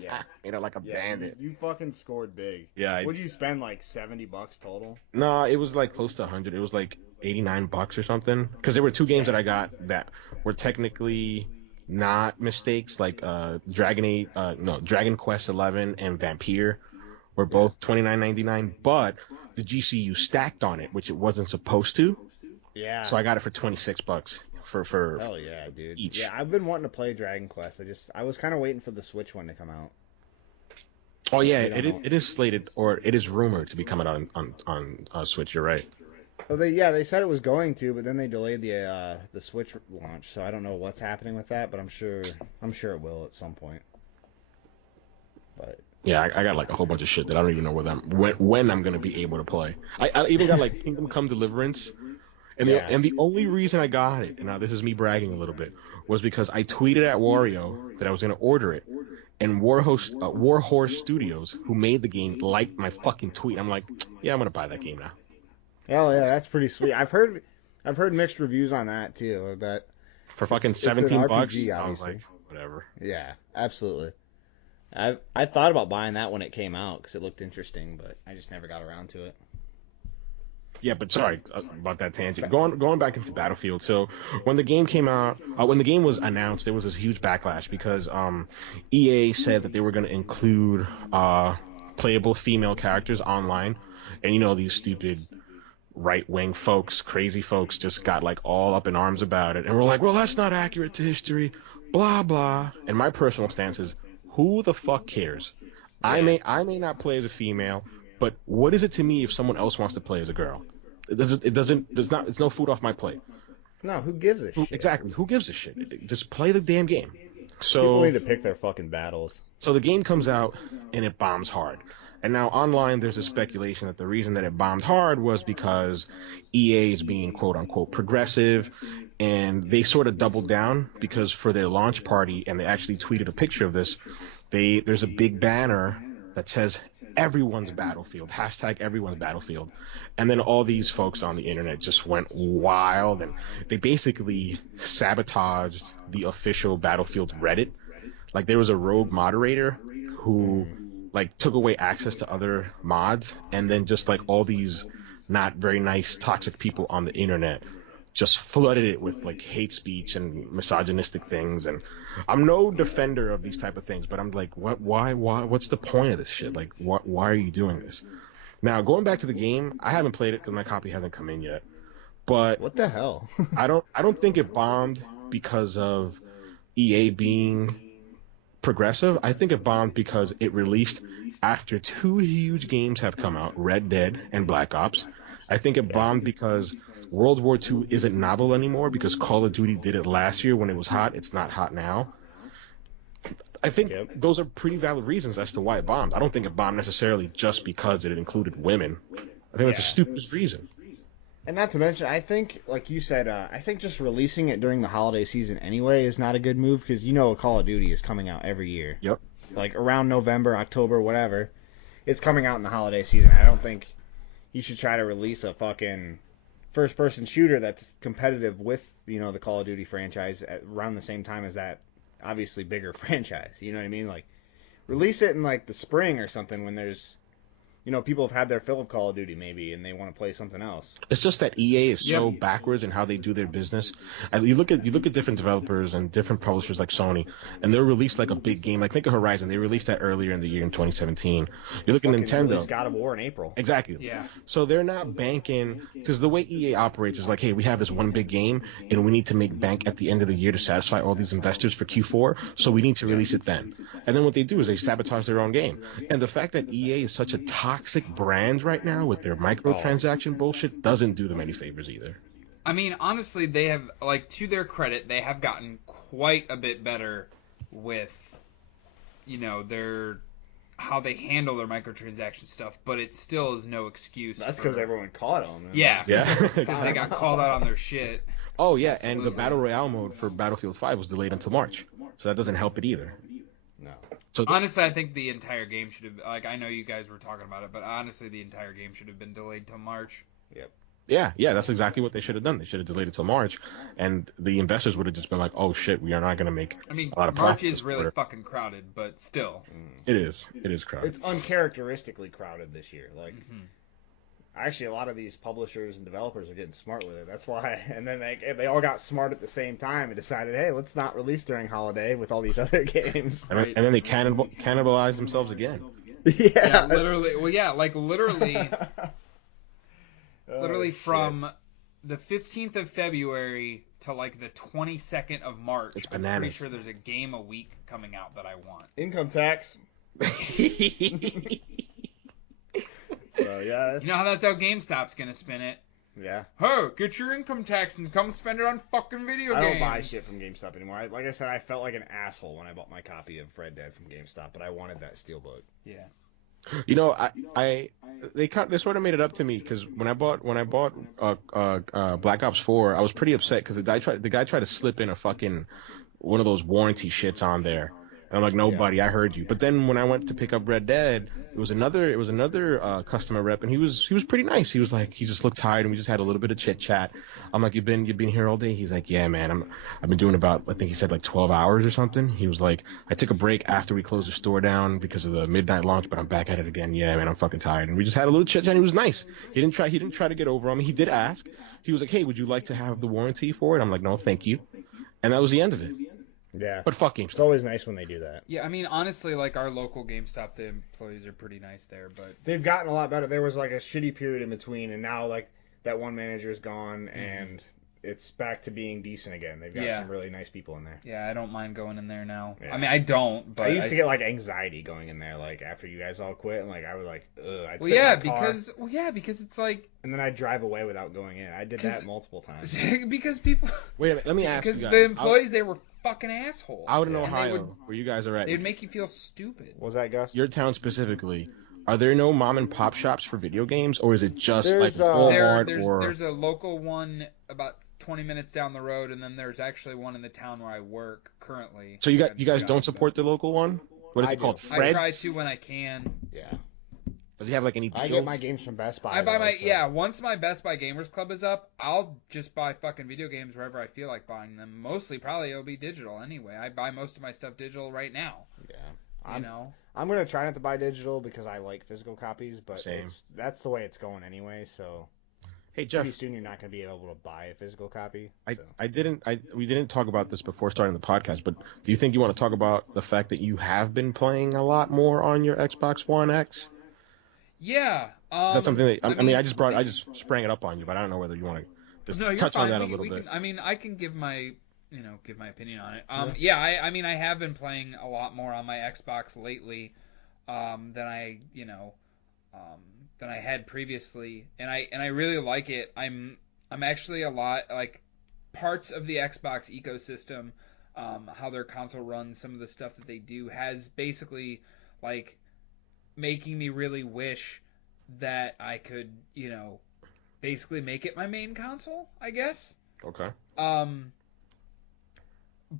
Yeah. Like a Yeah, bandit. you fucking scored big. Yeah. What'd you spend, like $70 total? No, it was like close to 100. It was like $89 or something. Because there were two games that I got that were technically not mistakes, like Dragon Quest 11 and Vampire were both $29.99, but the GCU stacked on it, which it wasn't supposed to. Yeah. So I got it for $26 for Hell yeah, dude. each. Yeah, I've been wanting to play Dragon Quest. I was kind of waiting for the Switch one to come out. Oh yeah, I don't know. it is slated, or it is rumored to be coming out on Switch. You're right. Oh, they said it was going to, but then they delayed the Switch launch. So I don't know what's happening with that, but I'm sure it will at some point. But Yeah, I got like a whole bunch of shit that I don't even know when I'm gonna be able to play. I even got like Kingdom Come Deliverance, and the only reason I got it, and now this is me bragging a little bit, was because I tweeted at Wario that I was gonna order it, and Warhorse Studios, who made the game, liked my fucking tweet. I'm like, yeah, I'm gonna buy that game now. Hell yeah, that's pretty sweet. I've heard mixed reviews on that too. But For fucking it's an 17 RPG, bucks, I was obviously. like, whatever. Yeah, absolutely. I thought about buying that when it came out because it looked interesting, but I just never got around to it. Yeah, but sorry about that tangent. Going back into Battlefield. So when the game came out, when the game was announced, there was this huge backlash because EA said that they were going to include playable female characters online, and you know these stupid right-wing folks, crazy folks, just got like all up in arms about it, and we're like, well, that's not accurate to history, blah blah. And my personal stance is, who the fuck cares? Yeah. I may not play as a female. But what is it to me if someone else wants to play as a girl? It's no food off my plate. No, who gives a shit? Exactly. Who gives a shit? Just play the damn game. So people need to pick their fucking battles. So the game comes out and it bombs hard. And now online there's a speculation that the reason that it bombed hard was because EA is being quote unquote progressive, and they sort of doubled down because for their launch party, and they actually tweeted a picture of this, there's a big banner that says everyone's Battlefield, hashtag everyone's Battlefield. And then all these folks on the internet just went wild, and they basically sabotaged the official Battlefield Reddit. Like, there was a rogue moderator who like took away access to other mods, and then just like all these not very nice toxic people on the internet just flooded it with like hate speech and misogynistic things. And I'm no defender of these type of things, but I'm like, why, what's the point of this shit? Like, why are you doing this? Now, going back to the game, I haven't played it because my copy hasn't come in yet. But what the hell? I don't think it bombed because of EA being progressive. I think it bombed because it released after two huge games have come out, Red Dead and Black Ops. I think it bombed because World War II isn't novel anymore, because Call of Duty did it last year when it was hot. It's not hot now. I think those are pretty valid reasons as to why it bombed. I don't think it bombed necessarily just because it included women. I think that's the stupidest reason. And not to mention, I think, like you said, I think just releasing it during the holiday season anyway is not a good move, because you know Call of Duty is coming out every year. Yep. Like around November, October, whatever. It's coming out in the holiday season. I don't think you should try to release a fucking first-person shooter that's competitive with, you know, the Call of Duty franchise at around the same time as that obviously bigger franchise. You know what I mean? Like, release it in like the spring or something when there's, you know, people have had their fill of Call of Duty maybe, and they want to play something else. It's just that EA is so backwards in how they do their business. And you look at different developers and different publishers like Sony, and they'll release like a big game. Like, think of Horizon. They released that earlier in the year in 2017. You look at Nintendo. God of War in April. Exactly. Yeah. So they're not banking, because the way EA operates is like, hey, we have this one big game, and we need to make bank at the end of the year to satisfy all these investors for Q4, so we need to release it then. And then what they do is they sabotage their own game. And the fact that EA is such a toxic brand right now with their microtransaction bullshit doesn't do them any favors either. I mean, honestly, they have, like, to their credit, they have gotten quite a bit better with, you know, how they handle their microtransaction stuff, but it still is no excuse. That's because everyone caught them. Yeah. They got called out on their shit. Oh, yeah, absolutely. And the Battle Royale mode for Battlefield 5 was delayed until March, so that doesn't help it either. No. So honestly, I think the entire game should have, like, I know you guys were talking about it, but honestly, the entire game should have been delayed till March. Yep. Yeah, that's exactly what they should have done. They should have delayed it till March, and the investors would have just been like, "Oh shit, we are not going to make a lot of profit." March is really fucking crowded, but still. It is crowded. It's uncharacteristically crowded this year. Like, actually, a lot of these publishers and developers are getting smart with it. That's why. And then they all got smart at the same time and decided, hey, let's not release during holiday with all these other games. And then they cannibalized themselves again. Yeah, literally. Well, yeah, like literally. Literally from the 15th of February to like the 22nd of March. It's bananas. I'm pretty sure there's a game a week coming out that I want. Income tax. So, yeah. You know how that's how GameStop's going to spin it? Yeah. Hey, get your income tax and come spend it on fucking video games. I don't buy shit from GameStop anymore. Like I said, I felt like an asshole when I bought my copy of Red Dead from GameStop, but I wanted that steelbook. Yeah. You know, they sort of made it up to me, because when I bought Black Ops 4, I was pretty upset because the guy tried to slip in a fucking one of those warranty shits on there, And I'm like, no, buddy, I heard you. But then when I went to pick up Red Dead, it was another customer rep, and he was pretty nice. He was like, he just looked tired, and we just had a little bit of chit chat. I'm like, you've been here all day? He's like, yeah, man, I've been doing about, I think he said like 12 hours or something. He was like, I took a break after we closed the store down because of the midnight launch, but I'm back at it again. Yeah, man, I'm fucking tired. And we just had a little chit chat. And he was nice. He didn't try to get over on me. He did ask. He was like, hey, would you like to have the warranty for it? I'm like, no, thank you. And that was the end of it. Yeah. But fuck GameStop. It's always nice when they do that. Yeah, I mean, honestly, like our local GameStop, the employees are pretty nice there, but They've gotten a lot better. There was like a shitty period in between, and now like that one manager is gone, and it's back to being decent again. They've got some really nice people in there. yeah, I don't mind going in there now. Yeah. I mean, I don't, but I used to get like anxiety going in there, like after you guys all quit, and like I was like, ugh. I'd well, sit in yeah, my car, because it's like and then I'd drive away without going in. I did that multiple times. because people. Wait a minute, let me ask you guys. Because the employees, they were fucking assholes. Out in And Ohio, where you guys are at, they'd make you feel stupid. Was that Gus? your town specifically, are there no mom and pop shops for video games, or is it just There's, like Walmart or? There's a local one about 20 minutes down the road, and then there's actually one in the town where I work currently. So you guys don't support the local one? What is it called? I Fred's? try to when I can. Yeah. Does he have like any deals? I get my games from Best Buy. I buy my so. Once my Best Buy Gamers Club is up, I'll just buy fucking video games wherever I feel like buying them. Mostly, probably it'll be digital anyway. I buy most of my stuff digital right now. Yeah. You know. I'm gonna try not to buy digital because I like physical copies, but Same. that's the way it's going anyway. So Hey Jeff, pretty soon you're not gonna be able to buy a physical copy. So. we didn't talk about this before starting the podcast, but do you think you want to talk about the fact that you have been playing a lot more on your Xbox One X? Yeah. Is that something that I just sprang it up on you, but I don't know whether you want to just touch on that a little bit. I can give my opinion on it. I have been playing a lot more on my Xbox lately than I had previously, and I really like it. I'm actually a lot like parts of the Xbox ecosystem, how their console runs, some of the stuff that they do has basically like making me really wish that I could, basically make it my main console, I guess. Okay.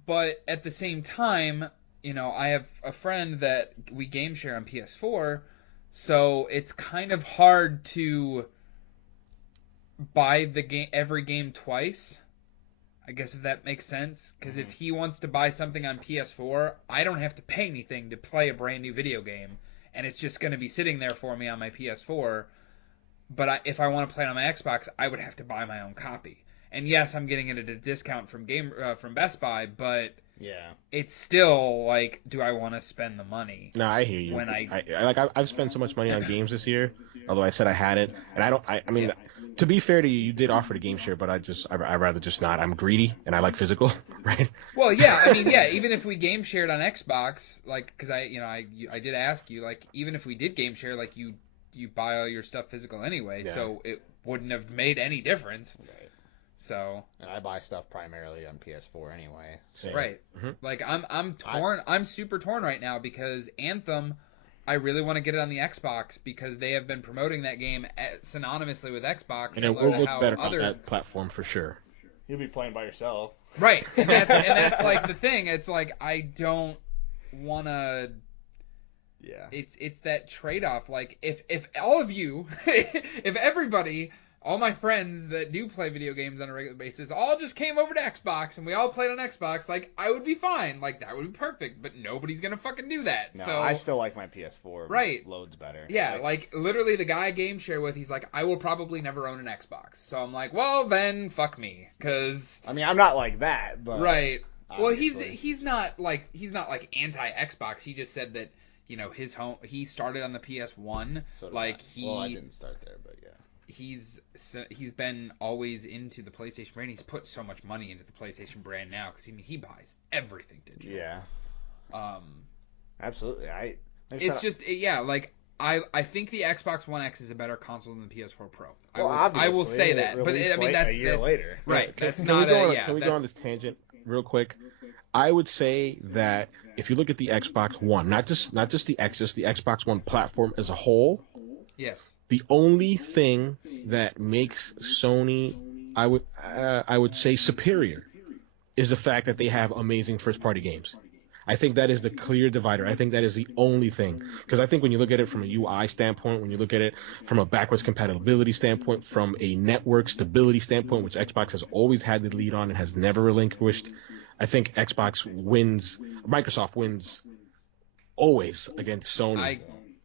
But at the same time, I have a friend that we game share on PS4, so it's kind of hard to buy every game twice. I guess if that makes sense, because if he wants to buy something on PS4, I don't have to pay anything to play a brand new video game, and it's just going to be sitting there for me on my PS4. But if I want to play it on my Xbox, I would have to buy my own copy. And yes, I'm getting it at a discount from Best Buy, but yeah, it's still like, do I want to spend the money? No, I hear you. When I've spent so much money on games this year, although I said I had it, and I mean, to be fair to you, you did offer the game share, but I'd rather just not. I'm greedy and I like physical, right? Well, yeah, even if we game shared on Xbox, like, because I did ask you, like, even if we did game share, like, you buy all your stuff physical anyway, so it wouldn't have made any difference. Right. So. And I buy stuff primarily on PS4 anyway. So. Right. Mm-hmm. Like I'm torn. I'm super torn right now because Anthem, I really want to get it on the Xbox because they have been promoting that game synonymously with Xbox. And it will look better on that platform for sure. You'll be playing by yourself. Right. And that's like the thing. It's like I don't want to. Yeah. It's that trade-off. Like if all of you, if everybody, all my friends that do play video games on a regular basis all just came over to Xbox and we all played on Xbox, like I would be fine. Like that would be perfect. But nobody's gonna fucking do that. No, so I still like my PS4. Right. Loads better. Yeah, like literally the guy I game share with, he's like, I will probably never own an Xbox. So I'm like, well then, fuck me, because I mean I'm not like that, but right. Obviously. Well, he's not like anti Xbox. He just said that he started on the PS1. So I didn't start there, but yeah. He's been always into the PlayStation brand. He's put so much money into the PlayStation brand now because he buys everything digital. Yeah. Absolutely. I think the Xbox One X is a better console than the PS4 Pro. I will say that, but that's a year later. Right. Yeah, that's can we go go on this tangent real quick? I would say that if you look at the Xbox One, not just the X, just the Xbox One platform as a whole. Yes. The only thing that makes Sony, I would say, superior is the fact that they have amazing first-party games. I think that is the clear divider. I think that is the only thing. Because I think when you look at it from a UI standpoint, when you look at it from a backwards compatibility standpoint, from a network stability standpoint, which Xbox has always had the lead on and has never relinquished, I think Microsoft wins always against Sony.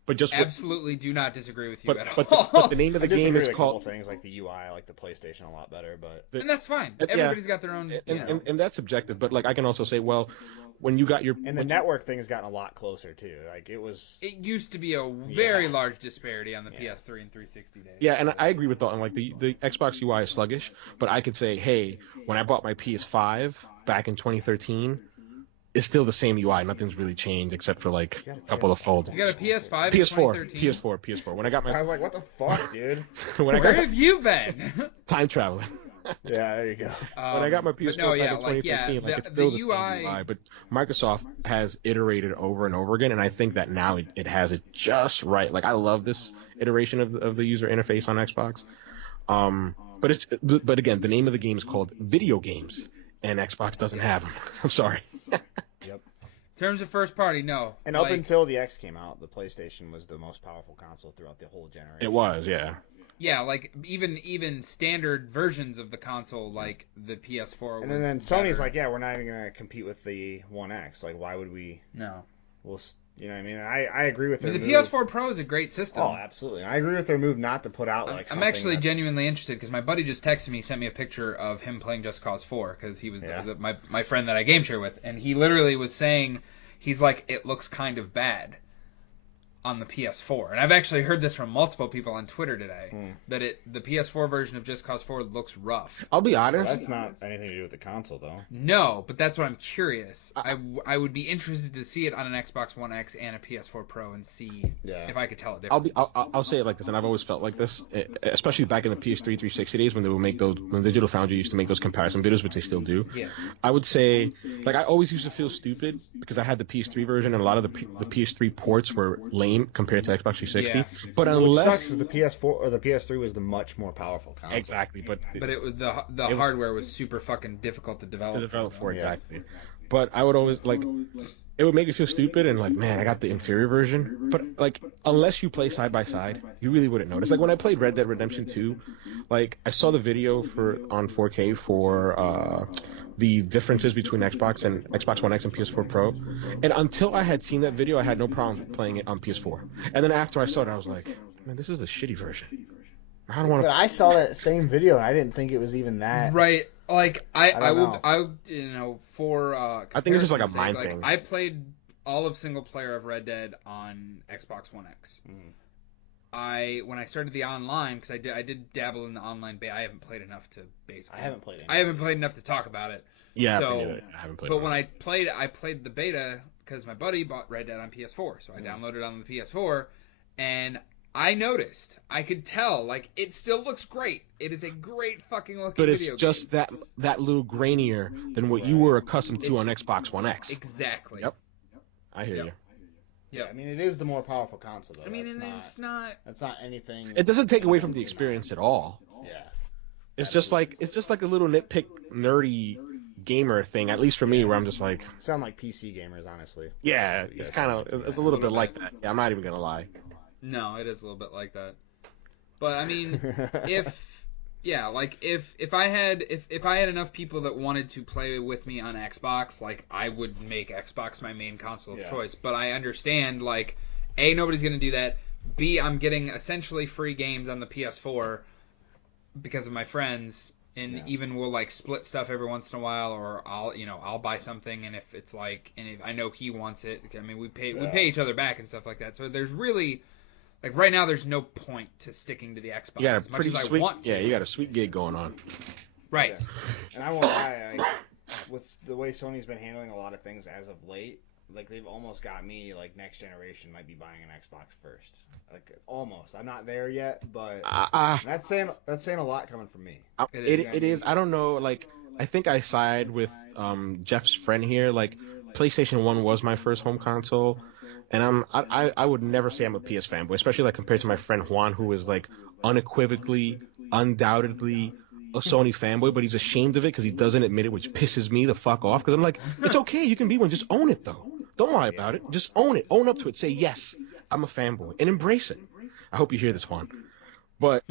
But just absolutely do not disagree with you at all. But the name of the game is called things like the UI, I like the PlayStation a lot better, but and that's fine. Everybody's got their own, and that's subjective. But like I can also say, well, when you got your the network thing has gotten a lot closer too. Like it used to be a very large disparity on the PS3 and 360 days. Yeah, and I agree with Dalton. Like the Xbox UI is sluggish, but I could say, hey, when I bought my PS5 back in 2013. It's still the same UI. Nothing's really changed except for like a couple of folds. You got a PS5 PS4. When I got my, I was like, what the fuck, dude? Where have you been? Time traveling. Yeah, there you go. When I got my PS4 back in 2013, it's still the same UI, but Microsoft has iterated over and over again, and I think that now it has it just right. Like I love this iteration of the user interface on Xbox. But again, the name of the game is called video games, and Xbox doesn't have them. I'm sorry. Yep. In terms of first party, no. And up until the X came out, the PlayStation was the most powerful console throughout the whole generation. It was, yeah. Yeah, like even standard versions of the console, like the PS4. And then Sony's like, yeah, we're not even gonna compete with the One X. Like, why would we? No. Well, you know what I mean? I agree with their the move. PS4 Pro is a great system. Oh, absolutely. I agree with their move not to put out like. I'm actually genuinely interested because my buddy just texted me, sent me a picture of him playing Just Cause 4 because he was my friend that I game share with, and he literally was saying, he's like, it looks kind of bad on the PS4, and I've actually heard this from multiple people on Twitter today that the PS4 version of Just Cause 4 looks rough. I'll be honest. Well, that's not anything to do with the console, though. No, but that's what I'm curious. I would be interested to see it on an Xbox One X and a PS4 Pro and see if I could tell a difference. I'll say it like this, and I've always felt like this, especially back in the PS3 360 days when they would make those, when Digital Foundry used to make those comparison videos, which they still do. Yeah. I would say, like, I always used to feel stupid because I had the PS3 version, and a lot of the PS3 ports were lame compared to Xbox 360. Yeah. But unless what sucks is the PS4 or the PS3 was the much more powerful console. Exactly, but it was the hardware was super fucking difficult to develop. Exactly. But I would always like. It would make you feel stupid and like, man, I got the inferior version. But like, unless you play side by side, you really wouldn't notice. Like when I played Red Dead Redemption 2, like I saw the video on 4K for the differences between Xbox One X and PS4 Pro, and until I had seen that video, I had no problem playing it on PS4. And then after I saw it, I was like, man, this is a shitty version. I don't want to. But I saw that same video and I didn't think it was even that. Right. Like I would for I think it's just like a mind thing. I played all of single player of Red Dead on Xbox One X. When I started the online, because I did dabble in the online beta. I haven't played enough to basically. I haven't played it. I haven't played enough to talk about it. Yeah, so, I haven't played. But when I played the beta because my buddy bought Red Dead on PS4, so I downloaded it on the PS4, and I noticed, I could tell, like, it still looks great. It is a great fucking looking video game. But it's just that little grainier than what you were accustomed to on Xbox One X. Exactly. Yep. I hear you. Yeah, I mean, it is the more powerful console, though. I mean, it's not... That's not anything... It doesn't take away from the experience at all. Yeah. It's just like a little nitpick, nerdy gamer thing, at least for me, where I'm just like... Sound like PC gamers, honestly. Yeah, it's kind of... It's a little bit like that. Yeah, I'm not even going to lie. No, it is a little bit like that. But I mean, if I had enough people that wanted to play with me on Xbox, like I would make Xbox my main console of choice. But I understand, like, A, nobody's gonna do that. B, I'm getting essentially free games on the PS4 because of my friends, and even we'll like split stuff every once in a while, or I'll buy something, and if it's like, and if I know he wants it, I mean we pay each other back and stuff like that. So there's really. Like, right now, there's no point to sticking to the Xbox as much as I want to. Yeah, you got a sweet gig going on. Right. Yeah. And I won't lie, with the way Sony's been handling a lot of things as of late, like, they've almost got me, like, next generation might be buying an Xbox first. Like, almost. I'm not there yet, but that's saying a lot coming from me. It is. I don't know, like, I think I side with Jeff's friend here. Like, PlayStation 1 was my first home console. And I would never say I'm a PS fanboy, especially like compared to my friend Juan, who is like unequivocally, undoubtedly a Sony fanboy, but he's ashamed of it because he doesn't admit it, which pisses me the fuck off. Because I'm like, it's okay, you can be one, just own it though. Don't lie about it. Just own it. Own up to it. Say, yes, I'm a fanboy, and embrace it. I hope you hear this, Juan. But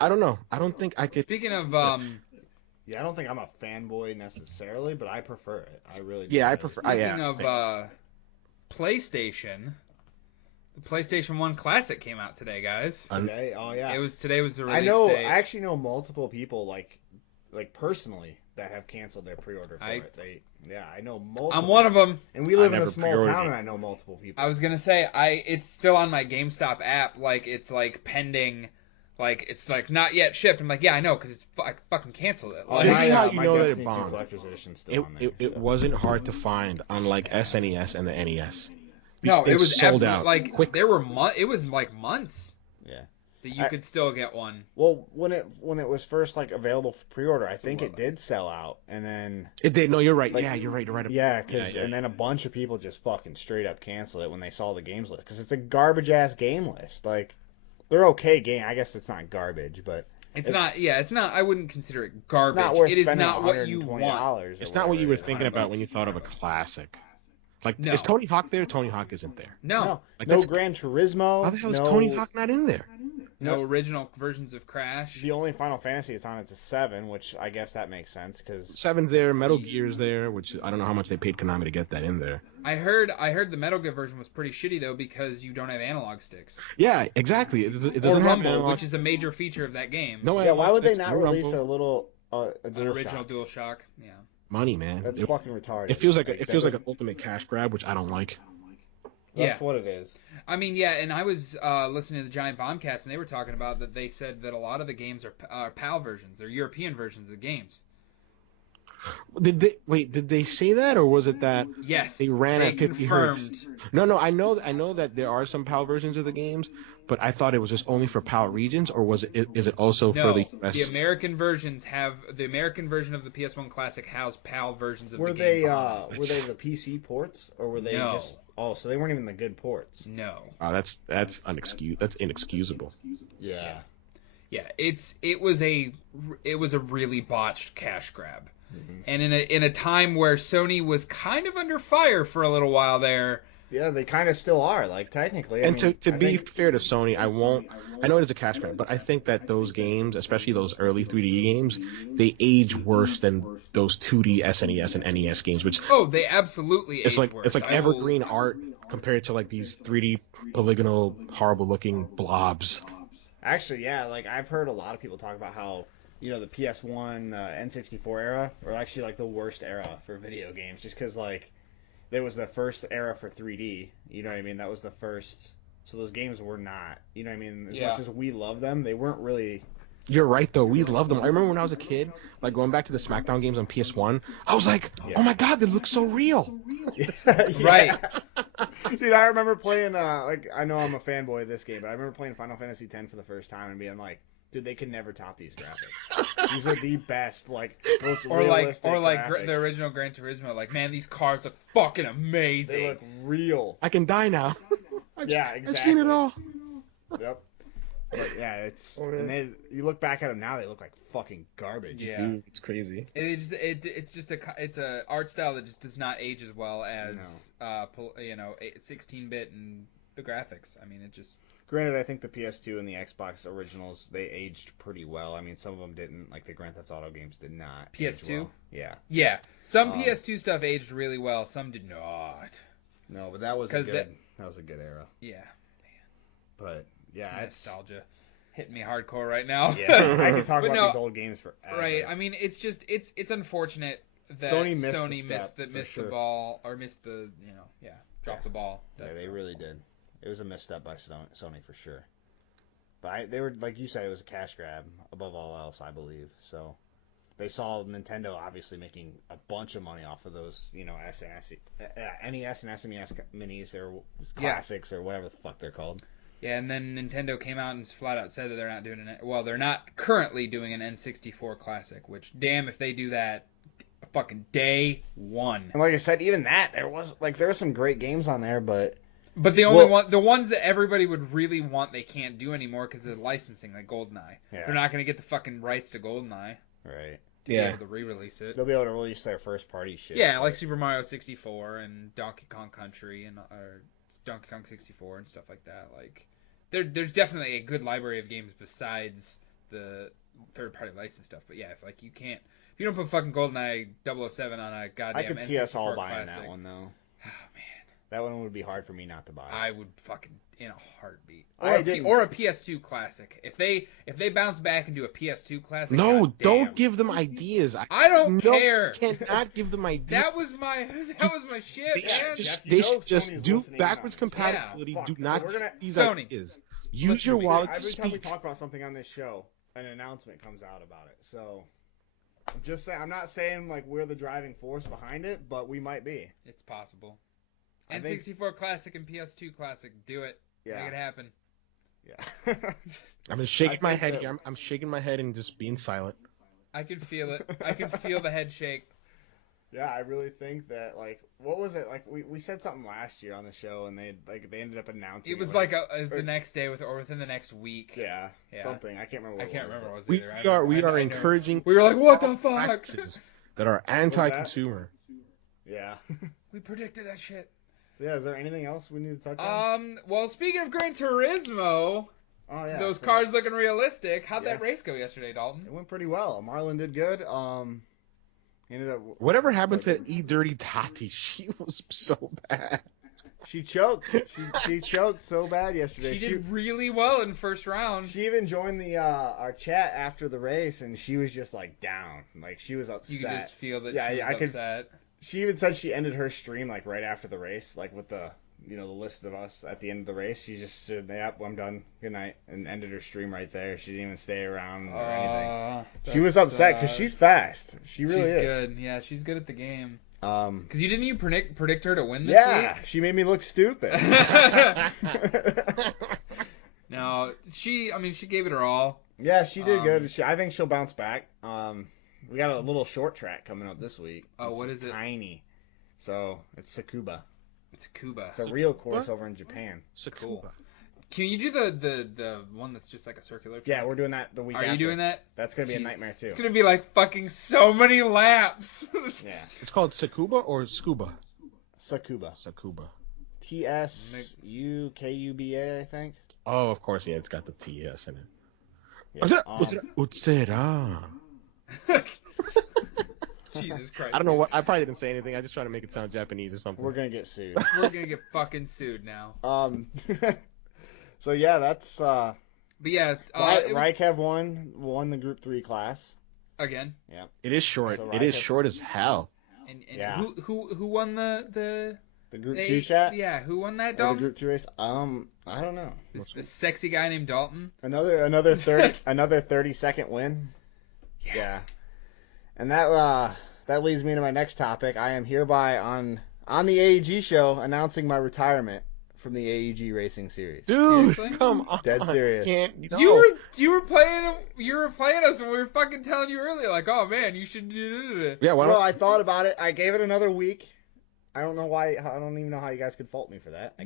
I don't know. I don't think I could. Speaking of Yeah, I don't think I'm a fanboy necessarily, but I prefer it. I really do. Yeah, I prefer. speaking of PlayStation, the PlayStation 1 Classic came out today, guys. Today? Oh yeah. Today was the release I date. actually know multiple people like personally that have canceled their pre-order for it. I know multiple. I'm one of them. And we live in a never small pre-ordered town, it. and I know multiple people. I was gonna say it's still on my GameStop app. Like it's like pending. Like it's like not yet shipped. I'm like, yeah, I know, because I fucking canceled it. Like, This is how you my know that it Destiny 2 bombed. Collector's Edition's still on there. It wasn't hard to find on like SNES and the NES. These no, it things was sold absolutely out like quick. there were it was like months. Yeah. That you could still get one. Well, when it was first like available for pre-order, I think it did sell out, and then It did. No, you're right. Like- Yeah, you're right. You're right. yeah, and then a bunch of people just fucking straight up canceled it when they saw the games list, because it's a garbage ass game list. Like, they're okay game. I guess it's not garbage, but It's not. Yeah, it's not. I wouldn't consider it garbage. it's not worth It is spending not what you $120 want. or It's not what you were whatever it is. thinking about when you thought of a classic. Like, No. is Tony Hawk there? Tony Hawk isn't there. No, Like, no that's- Gran Turismo. How the hell is no, Tony Hawk not in there? no original versions of Crash. The only Final Fantasy it's on is a 7, which I guess that makes sense because Seven's there. Metal Gear's there, which I don't know how much they paid Konami to get that in there. I heard the Metal Gear version was pretty shitty though because you don't have analog sticks. Yeah, exactly. It Or doesn't have rumble, analog- which is a major feature of that game. no yeah, analog why would they sticks, not no release rumble. a little a An dual original shock? DualShock. Yeah. Money, man. That's It, fucking retarded. it feels like That an doesn't- ultimate cash grab, which I don't like. That's what it is. I mean, yeah, and I was listening to the Giant Bombcats, and they were talking about that. They said that a lot of the games are PAL versions, they're European versions of the games. Did they say that, or was it that Yes, they ran at 50 hertz? confirmed. No, I know that there are some PAL versions of the games, but I thought it was just only for PAL regions, or is it also No, for the US? the American versions have the American version of the PS1 Classic has PAL versions of Were the they games. on it. were they the PC ports or were they No. just so they weren't even the good ports? No. That's inexcusable. Yeah. Yeah, it was a really botched cash grab, Mm-hmm. and in a time where Sony was kind of under fire for a little while there. Yeah, they kind of still are, like, technically. And I mean, to I be think- fair to Sony, I know it is a cash grab, but I think that those games, especially those early 3D games, they age worse than those 2D SNES and NES games, which Oh, they absolutely it's age like worse. it's like I will- evergreen art compared to like these 3D polygonal horrible looking blobs. Actually, yeah, like, I've heard a lot of people talk about how, the PS1, N64 era were actually, like, the worst era for video games, just because, like, it was the first era for 3D, you know what I mean? That was the first, so those games were not, you know what I mean? As much as we love them, they weren't really... You're right though, we loved them. I remember when I was a kid, like going back to the SmackDown games on PS1, I was like, oh my god, they look so real. Right. Dude, I remember playing, I know I'm a fanboy of this game, but I remember playing Final Fantasy X for the first time and being like, dude, they can never top these graphics. These are the best, like, most realistic graphics. The original Gran Turismo. Like, man, these cars look fucking amazing. They look real. I can die now. Yeah, exactly. I've seen it all. Yep. But yeah, and you look back at them now, they look like fucking garbage. Yeah. Dude, it's crazy. It's just a art style that just does not age as well as 16-bit and the graphics. I mean, it just. Granted, I think the PS2 and the Xbox originals, they aged pretty well. I mean, some of them didn't, like the Grand Theft Auto games did not. PS2? Age well. Yeah. Yeah, some PS2 stuff aged really well. Some did not. No, but that was a good era. Yeah. But yeah, Nostalgia hitting me hardcore right now. Yeah, I could talk But about no, these old games forever. Right. I mean, it's just it's unfortunate that Sony missed the ball or missed the dropped the ball. Yeah, they really did. It was a misstep by Sony for sure. But they were, like you said, it was a cash grab above all else, I believe. So they saw Nintendo obviously making a bunch of money off of those, NES and SNES minis or classics or whatever the fuck they're called. Yeah, and then Nintendo came out and flat out said that they're not doing it. Well, they're not currently doing an N64 classic, which damn if they do that fucking day one. And like I said, even that there were some great games on there, but the ones that everybody would really want, they can't do anymore because of licensing, like GoldenEye. Yeah. They're not going to get the fucking rights to GoldenEye. Right. to be able to re-release it. They'll be able to release their first-party shit. Yeah, like Super Mario 64 and Donkey Kong Country and Donkey Kong 64 and stuff like that. Like, there's definitely a good library of games besides the third-party license stuff. But yeah, if you don't put fucking GoldenEye 007 on a goddamn I could see N64 us all buying classic, that one though. Oh man, that one would be hard for me not to buy. I would fucking in a heartbeat. Or a PS2 classic. If they bounce back and do a PS2 classic, No, goddamn. don't give them ideas. I don't care. You cannot give them ideas. That was my shit, man. They should just do backwards compatibility. Fuck. Do not So these Sony. ideas. Use your wallet to Every time we speak. talk about something on this show, an announcement comes out about it. So I'm just saying, I'm not saying like we're the driving force behind it, but we might be. It's possible. I think- N64 classic and PS2 classic. Do it. Yeah. Make it happen. Yeah. I'm just shaking my think head that- here. I'm shaking my head and just being silent. I can feel it. I can feel the head shake. Yeah, I really think that like what was it like we said something last year on the show and they ended up announcing It was like it was the next day or within the next week. yeah, Yeah. something I can't remember. What I can't it was, remember what it was We either. are I know. encouraging We were like, what the fuck? practices that are anti-consumer. but- Yeah. We predicted that shit. So yeah, is there anything else we need to touch on? Well, speaking of Gran Turismo, Oh yeah. those so cars looking realistic. How'd Yeah. that race go yesterday, Dalton? It went pretty well. Marlon did good. He ended up. Whatever happened to E Dirty Tati? She was so bad. She choked. She choked so bad yesterday. She did really well in first round. She even joined the our chat after the race, and she was just like down, like she was upset. You could just feel that Yeah, she yeah, was I could- upset. She even said she ended her stream like right after the race, like with the the list of us at the end of the race. She just said, "Yep, I'm done. Good night," and ended her stream right there. She didn't even stay around or anything. She was upset because she's fast. She really she's is. good. Yeah, she's good at the game. Um, Because you didn't even predict her to win this yeah, week? she made me look stupid. No, she gave it her all. Yeah, she did good. I think she'll bounce back. We got a little short track coming up this week. Oh, It's what is it? Tiny. So it's Tsukuba. It's Kuba. It's a real course over in Japan. Sakuba. Can you do the one that's just like a circular track? Yeah, we're doing that the week Are after. you doing that? That's gonna be a Jeez. nightmare too. It's gonna be like fucking so many laps. Yeah, It's called Sakuba or Scuba? Tsukuba. Sakuba. Tsukuba, I think. Oh, of course, yeah, it's got the TS in it. Yeah, What's that? Jesus Christ. I don't know what. I probably didn't say anything. I just trying to make it sound Japanese or something. We're gonna get sued. We're gonna get fucking sued now. So yeah, that's But yeah, it was, Raikev won the Group 3 class. again. Yeah. It is short. So It is Raikev- short as hell. And Yeah. who won the The Group 2 chat. Yeah, who won that, Or the Dalton? Group 2 race. I don't know. This sexy guy named Dalton. Another 30-second win. Yeah. And that leads me to my next topic. I am hereby on the AEG show announcing my retirement from the AEG racing series. Dude, Seriously? come on. Dead serious. Can't, no. You were playing us and we were fucking telling you earlier like, oh man, you should do it. Yeah, why Well, don't I thought about it. I gave it another week. I don't know why. I don't even know how you guys could fault me for that. I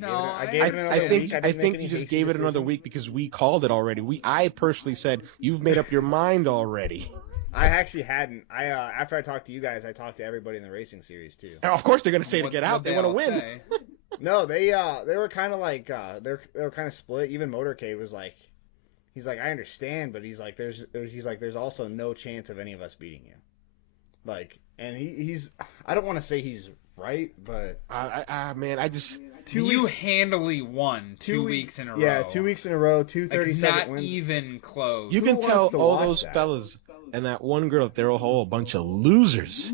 gave it another I week. think didn't make any you just hasty gave it another decisions. week because we called it already. I personally said you've made up your mind already. I actually hadn't. After I talked to you guys, I talked to everybody in the racing series too. Of course they're gonna say to What- get what out. They want to all win. say. No, they were kind of like they were kind of split. Even Motorcade was like, he's like, I understand, but he's like, there's also no chance of any of us beating you. Like, and he's I don't want to say he's right, but Man, I just You handily won 2 weeks in a row. Yeah, 2 weeks in a row, two Like, 30-second not wins. even close. you Who can wants tell to all watch those that? fellas and that one girl that they're a whole bunch of losers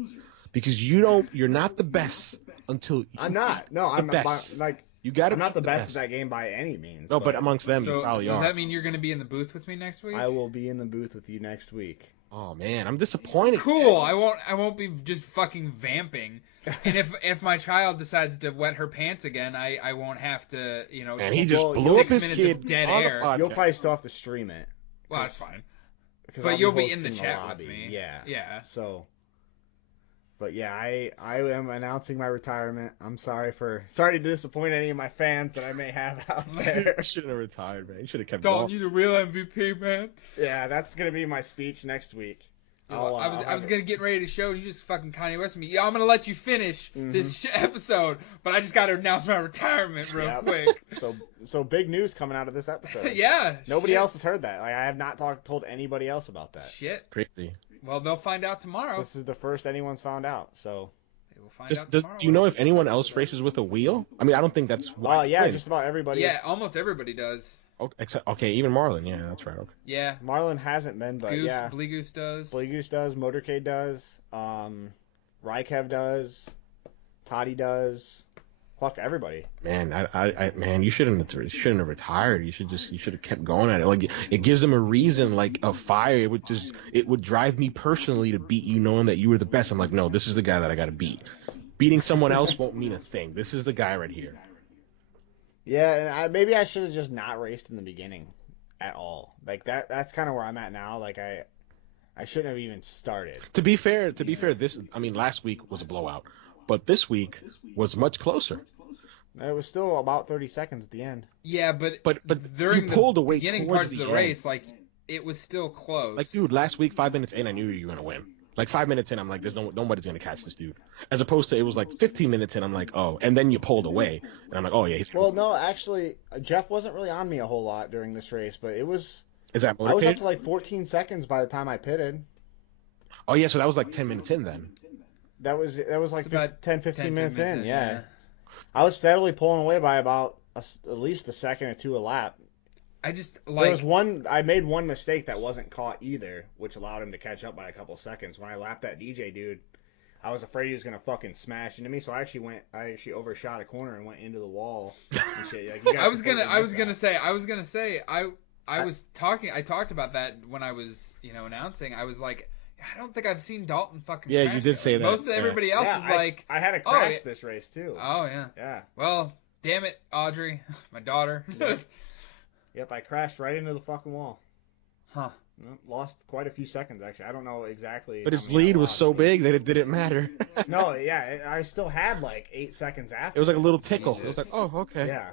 because you're not the best until I'm not. No, the I'm best. like You got to I'm not the best at that game by any means. No, but amongst them, you So, probably does are. that mean you're going to be in the booth with me next week? I will be in the booth with you next week. Oh man, I'm disappointed. Cool. I won't be just fucking vamping. And if my child decides to wet her pants again, I won't have to, And he just Well, blew up 6 his minutes kid of dead on the air. podcast. You'll probably still have to stream it. Well, that's fine. Because But I'll you'll be in the hosting chat lobby. with me. Yeah. Yeah. So, but yeah, I am announcing my retirement. I'm sorry to disappoint any of my fans that I may have out there. You shouldn't have retired, man. You should have kept Dalton, going. you're the real MVP, man. Yeah, that's gonna be my speech next week. I was gonna get ready to show, and you just fucking Kanye West me. Yeah, I'm gonna let you finish this episode, but I just gotta announce my retirement real quick. So big news coming out of this episode. Yeah. Nobody else has heard that. Like, I have not told anybody else about that. Shit. Crazy. Well, they'll find out tomorrow. This is the first anyone's found out. So. They will find out tomorrow. Do you know if anyone else races with a wheel? I mean, I don't think that's. Yeah, just about everybody. Yeah, almost everybody does. Okay, even Marlon. Yeah, that's right. Okay. Yeah. Marlon hasn't been, but Goose, yeah. Bleegoose does. Bleegoose does. Motorcade does. Rykev does. Toddy does. Fuck everybody. Man, man, you shouldn't have retired. You should have kept going at it. Like, it gives them a reason, like a fire. It would drive me personally to beat you, knowing that you were the best. I'm like, no, this is the guy that I got to beat. Beating someone else won't mean a thing. This is the guy right here. Yeah, and maybe I should have just not raced in the beginning at all. Like that's kind of where I'm at now. Like I shouldn't have even started. To be fair, last week was a blowout, but this week was much closer. It was still about 30 seconds at the end. Yeah, but you during pulled the away beginning towards parts of the the end. race, like it was still close. Like, dude, last week 5 minutes in, I knew you were gonna win. Like 5 minutes in, I'm like, nobody's gonna catch this dude. As opposed to it was like 15 minutes in, I'm like, oh, and then you pulled away, and I'm like, oh yeah. Well, no, actually, Jeff wasn't really on me a whole lot during this race, but it was. Is that motorcade? I was up to like 14 seconds by the time I pitted. Oh yeah, so that was like 10 minutes in then. That was like 10, 15 minutes in, yeah. yeah. I was steadily pulling away by about at least a second or two a lap. I just There was one. I made one mistake that wasn't caught either, which allowed him to catch up by a couple seconds. When I lapped that DJ dude, I was afraid he was gonna fucking smash into me, so I actually overshot a corner and went into the wall and shit. Like, you guys I was gonna say I talked about that when I was announcing. I was like, I don't think I've seen Dalton fucking. Yeah, crash you did say that. Most of everybody else is like. I had a crash this race too. Oh yeah. Yeah. Well, damn it, Audrey, my daughter. Yep, I crashed right into the fucking wall. Huh. Lost quite a few seconds, actually. I don't know exactly. But his lead was so big that it didn't matter. No, yeah, I still had like 8 seconds after. It was like a little tickle. Jesus. It was like, oh, okay. Yeah.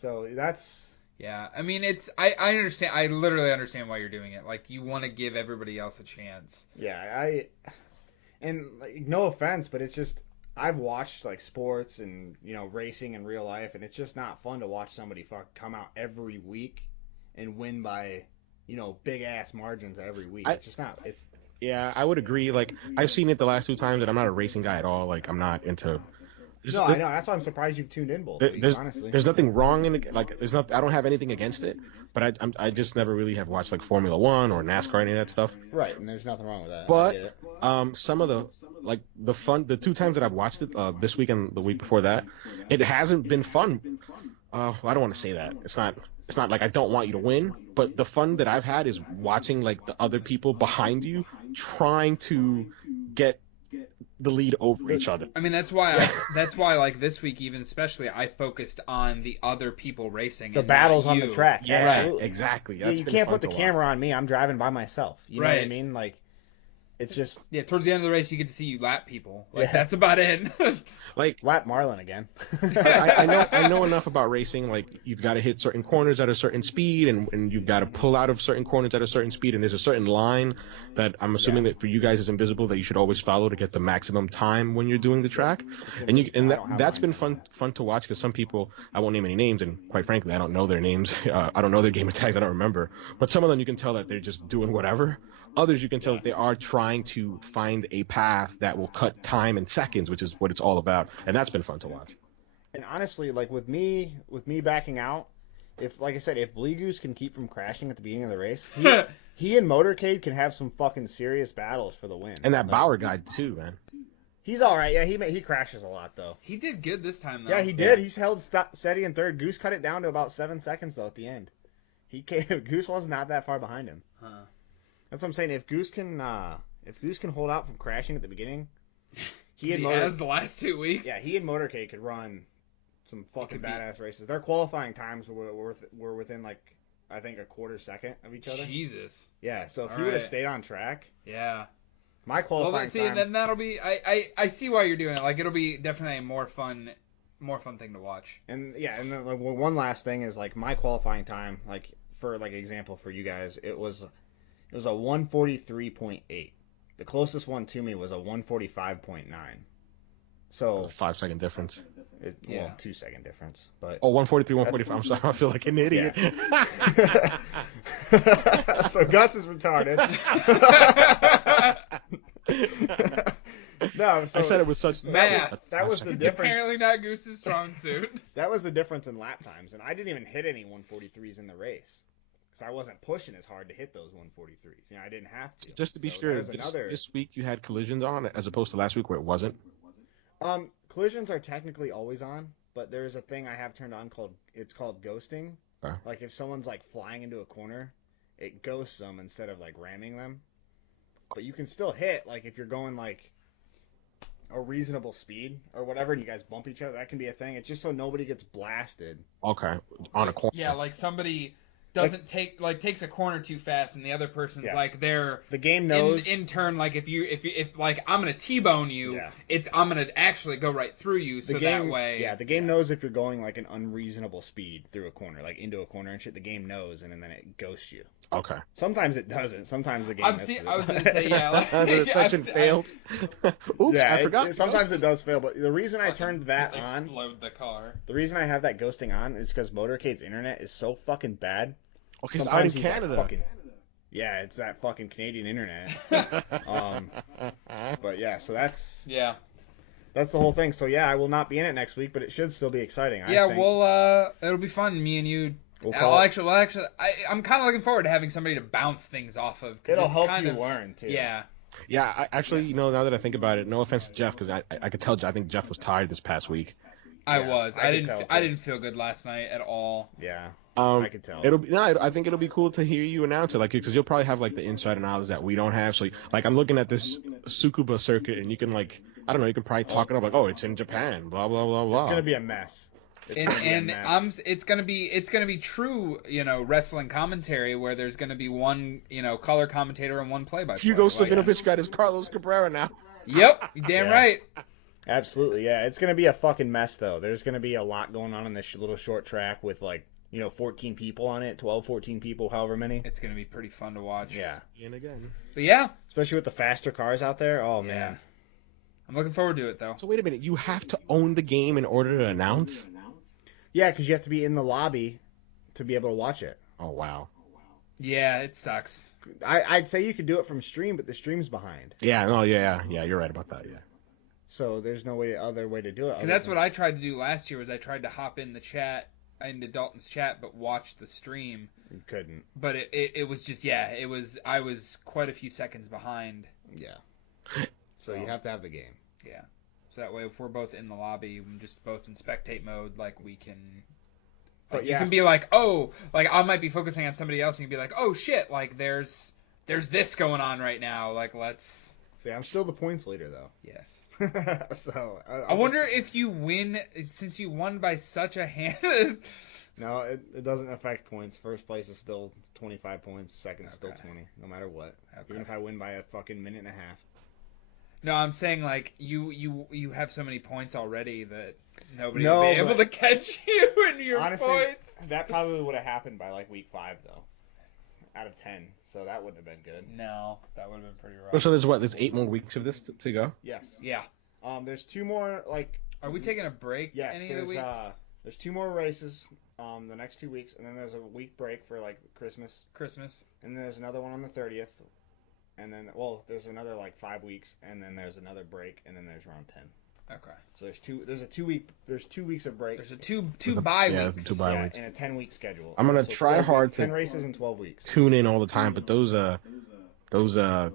So that's. Yeah, I mean, I understand. I literally understand why you're doing it. Like, you want to give everybody else a chance. Yeah, and like, no offense, but it's just I've watched like sports and racing in real life, and it's just not fun to watch somebody come out every week and win by big ass margins every week. It's just not. It's. Yeah, I would agree. Like, I've seen it the last 2 times, and I'm not a racing guy at all. Like, I'm not into. No, I know. That's why I'm surprised you've tuned in both weeks, honestly. There's nothing wrong in it. Like, I don't have anything against it, but I just never really have watched like Formula One or NASCAR, any of that stuff. Right, and there's nothing wrong with that. But some of the 2 times that I've watched it, this week and the week before that, it hasn't been fun. I don't want to say that. It's not like I don't want you to win, but the fun that I've had is watching like the other people behind you trying to get the lead over each other. I mean, that's why like this week, even especially, I focused on the other people racing. The battles on the track. Yeah, right, exactly. Yeah, you can't put the camera on me. I'm driving by myself. You know what I mean? Like, it's just. Yeah, towards the end of the race, you get to see you lap people. Like, that's about it. Like, lap Marlon again. I know enough about racing. Like, you've got to hit certain corners at a certain speed, and you've got to pull out of certain corners at a certain speed, and there's a certain line that I'm assuming that for you guys is invisible that you should always follow to get the maximum time when you're doing the track. That's been fun to watch, because some people, I won't name any names, and quite frankly, I don't know their names. I don't know their game of tags. I don't remember. But some of them you can tell that they're just doing whatever. Others you can tell that they are trying to find a path that will cut time in seconds, which is what it's all about, and that's been fun to watch. And honestly, like with me backing out, if Bleegoose can keep from crashing at the beginning of the race, he and Motorcade can have some fucking serious battles for the win. And that Bauer guy too, man. He's all right. Yeah, he crashes a lot though. He did good this time though. Yeah, he did. He's held steady in third. Goose cut it down to about 7 seconds though at the end. Goose was not that far behind him. Huh. That's what I'm saying. If Goose can hold out from crashing at the beginning, he has the last 2 weeks. Yeah, he and Motorcade could run some fucking badass races. Their qualifying times were within like I think a quarter second of each other. Jesus. Yeah, so if he would have stayed on track. Yeah. My qualifying time. And then that'll be I see why you're doing it. Like, it'll be definitely a more fun thing to watch. And yeah, and then one last thing is like my qualifying time, like for like example for you guys, it was a 1:43.8. The closest one to me was a 145.9. So 5-second difference. Well, 2-second difference, but Oh, 143, 145. I'm sorry, I feel like an idiot. Yeah. So Gus is retarded. No, so I said it with such that was the difference. Apparently not Goose's strong suit. That was the difference in lap times, and I didn't even hit any 143s in the race because I wasn't pushing as hard to hit those 143s. You know, I didn't have to. Just to be sure, this week you had collisions on as opposed to last week where it wasn't. Collisions are technically always on, but there's a thing I have turned on called ghosting. Like if someone's like flying into a corner, it ghosts them instead of like ramming them. But you can still hit, like if you're going like a reasonable speed or whatever, and you guys bump each other. That can be a thing. It's just so nobody gets blasted. Okay, on a corner. Yeah, like somebody doesn't takes a corner too fast, and the other person's like they're the game knows in turn. Like if like I'm gonna T-bone you, I'm gonna actually go right through you. So that way, the game knows if you're going like an unreasonable speed through a corner, like into a corner and shit. The game knows, and then it ghosts you. Okay. Sometimes it doesn't. Sometimes the game. I was gonna say the section failed. Oops, I forgot. Sometimes it does fail, but the reason I turned that on, explode the car. The reason I have that ghosting on is because Motorcade's internet is so fucking bad. Okay, sometimes he's out in Canada. Like yeah, it's that fucking Canadian internet. But yeah, so that's the whole thing. So yeah, I will not be in it next week, but it should still be exciting. Yeah, well, it'll be fun. Me and you. Actually, I'm kind of looking forward to having somebody to bounce things off of. It'll help you learn too. Yeah. Yeah, actually, now that I think about it, no offense to Jeff, because I could tell. I think Jeff was tired this past week. I didn't feel good last night at all. Yeah. I could tell. I think it'll be cool to hear you announce it, like, because you'll probably have like the insider knowledge that we don't have. So, like, I'm looking at this Tsukuba circuit, and you can like, I don't know, you can probably talk it up like, oh, it's in Japan, blah blah blah blah. It's gonna be a mess. It's gonna be true, wrestling commentary where there's gonna be one, color commentator and one play-by-play. Hugo Savinovich got his Carlos Cabrera now. Yep, you're damn right. Absolutely, yeah. It's gonna be a fucking mess though. There's gonna be a lot going on in this little short track with like 14 people on it, 12, 14 people, however many. It's going to be pretty fun to watch. Yeah. And again. But yeah. Especially with the faster cars out there. Oh, man. I'm looking forward to it, though. So wait a minute. You have to own the game in order to announce? Yeah, because you have to be in the lobby to be able to watch it. Oh, wow. Yeah, it sucks. I'd say you could do it from stream, but the stream's behind. Yeah, no, yeah, you're right about that, yeah. So there's no other way to do it. Because that's what I tried to do last year, was I tried to hop in the chat, into Dalton's chat, but watch the stream. You couldn't. But it was just, I was quite a few seconds behind. Yeah. So you have to have the game. Yeah. So that way, if we're both in the lobby, we're just both in spectate mode, like, we can... Like, you can be like, oh, like, I might be focusing on somebody else, and you can be like, oh, shit, like, there's this going on right now, like, let's... See, I'm still the points leader, though. Yes. So I wonder if you win, since you won by such a hand. No, it doesn't affect points. First place is still 25 points. Second is still 20, no matter what. Okay. Even if I win by a fucking minute and a half. No, I'm saying like you have so many points already that nobody will be able to catch you in your honestly, points. That probably would have happened by like week 5 though, out of 10. So that wouldn't have been good. No, that would have been pretty rough. Well, so there's 8 more weeks of this to go? Yes. Yeah. There's 2 more, like... Are we taking a break any of the weeks? There's 2 more races the next 2 weeks, and then there's a week break for, like, Christmas. And then there's another one on the 30th. And then, there's another, like, 5 weeks, and then there's another break, and then there's round 10. Okay. So there's 2 weeks of break. There's a two bye weeks. Yeah, 2 bye weeks. And a 10-week schedule. I'm gonna try hard to 10 races in 12 weeks. Tune in all the time, but those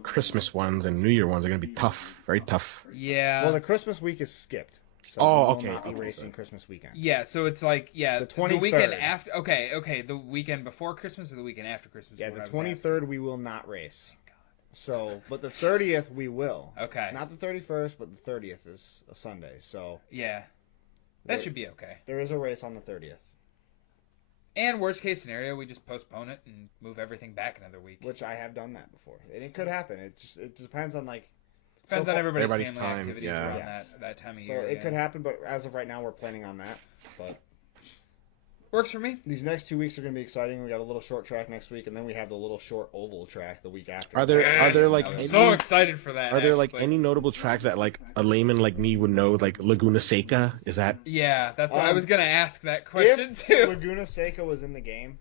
Christmas ones and New Year ones are gonna be tough, very tough. Yeah. Well, the Christmas week is skipped. So okay. Will not be racing Christmas weekend. Yeah, so it's like the 23rd. The weekend after. Okay, the weekend before Christmas or the weekend after Christmas. Yeah, the 23rd we will not race. So, but the 30th we will. Okay. Not the 31st, but the 30th is a Sunday. So. Yeah. That should be okay. There is a race on the 30th. And worst case scenario, we just postpone it and move everything back another week. Which I have done that before, and it could happen. It depends on like. Depends on everybody's family time, activities around that time of year. So it could happen, but as of right now, we're planning on that. But Works for me. These next 2 weeks are going to be exciting. We got a little short track next week, and then we have the little short oval track the week after. Are there like I'm any, so excited for that. are there like actually. any notable tracks that like a layman like me would know, like Laguna Seca? Is that? Yeah, that's what I was gonna ask that question If too. Laguna Seca was in the game,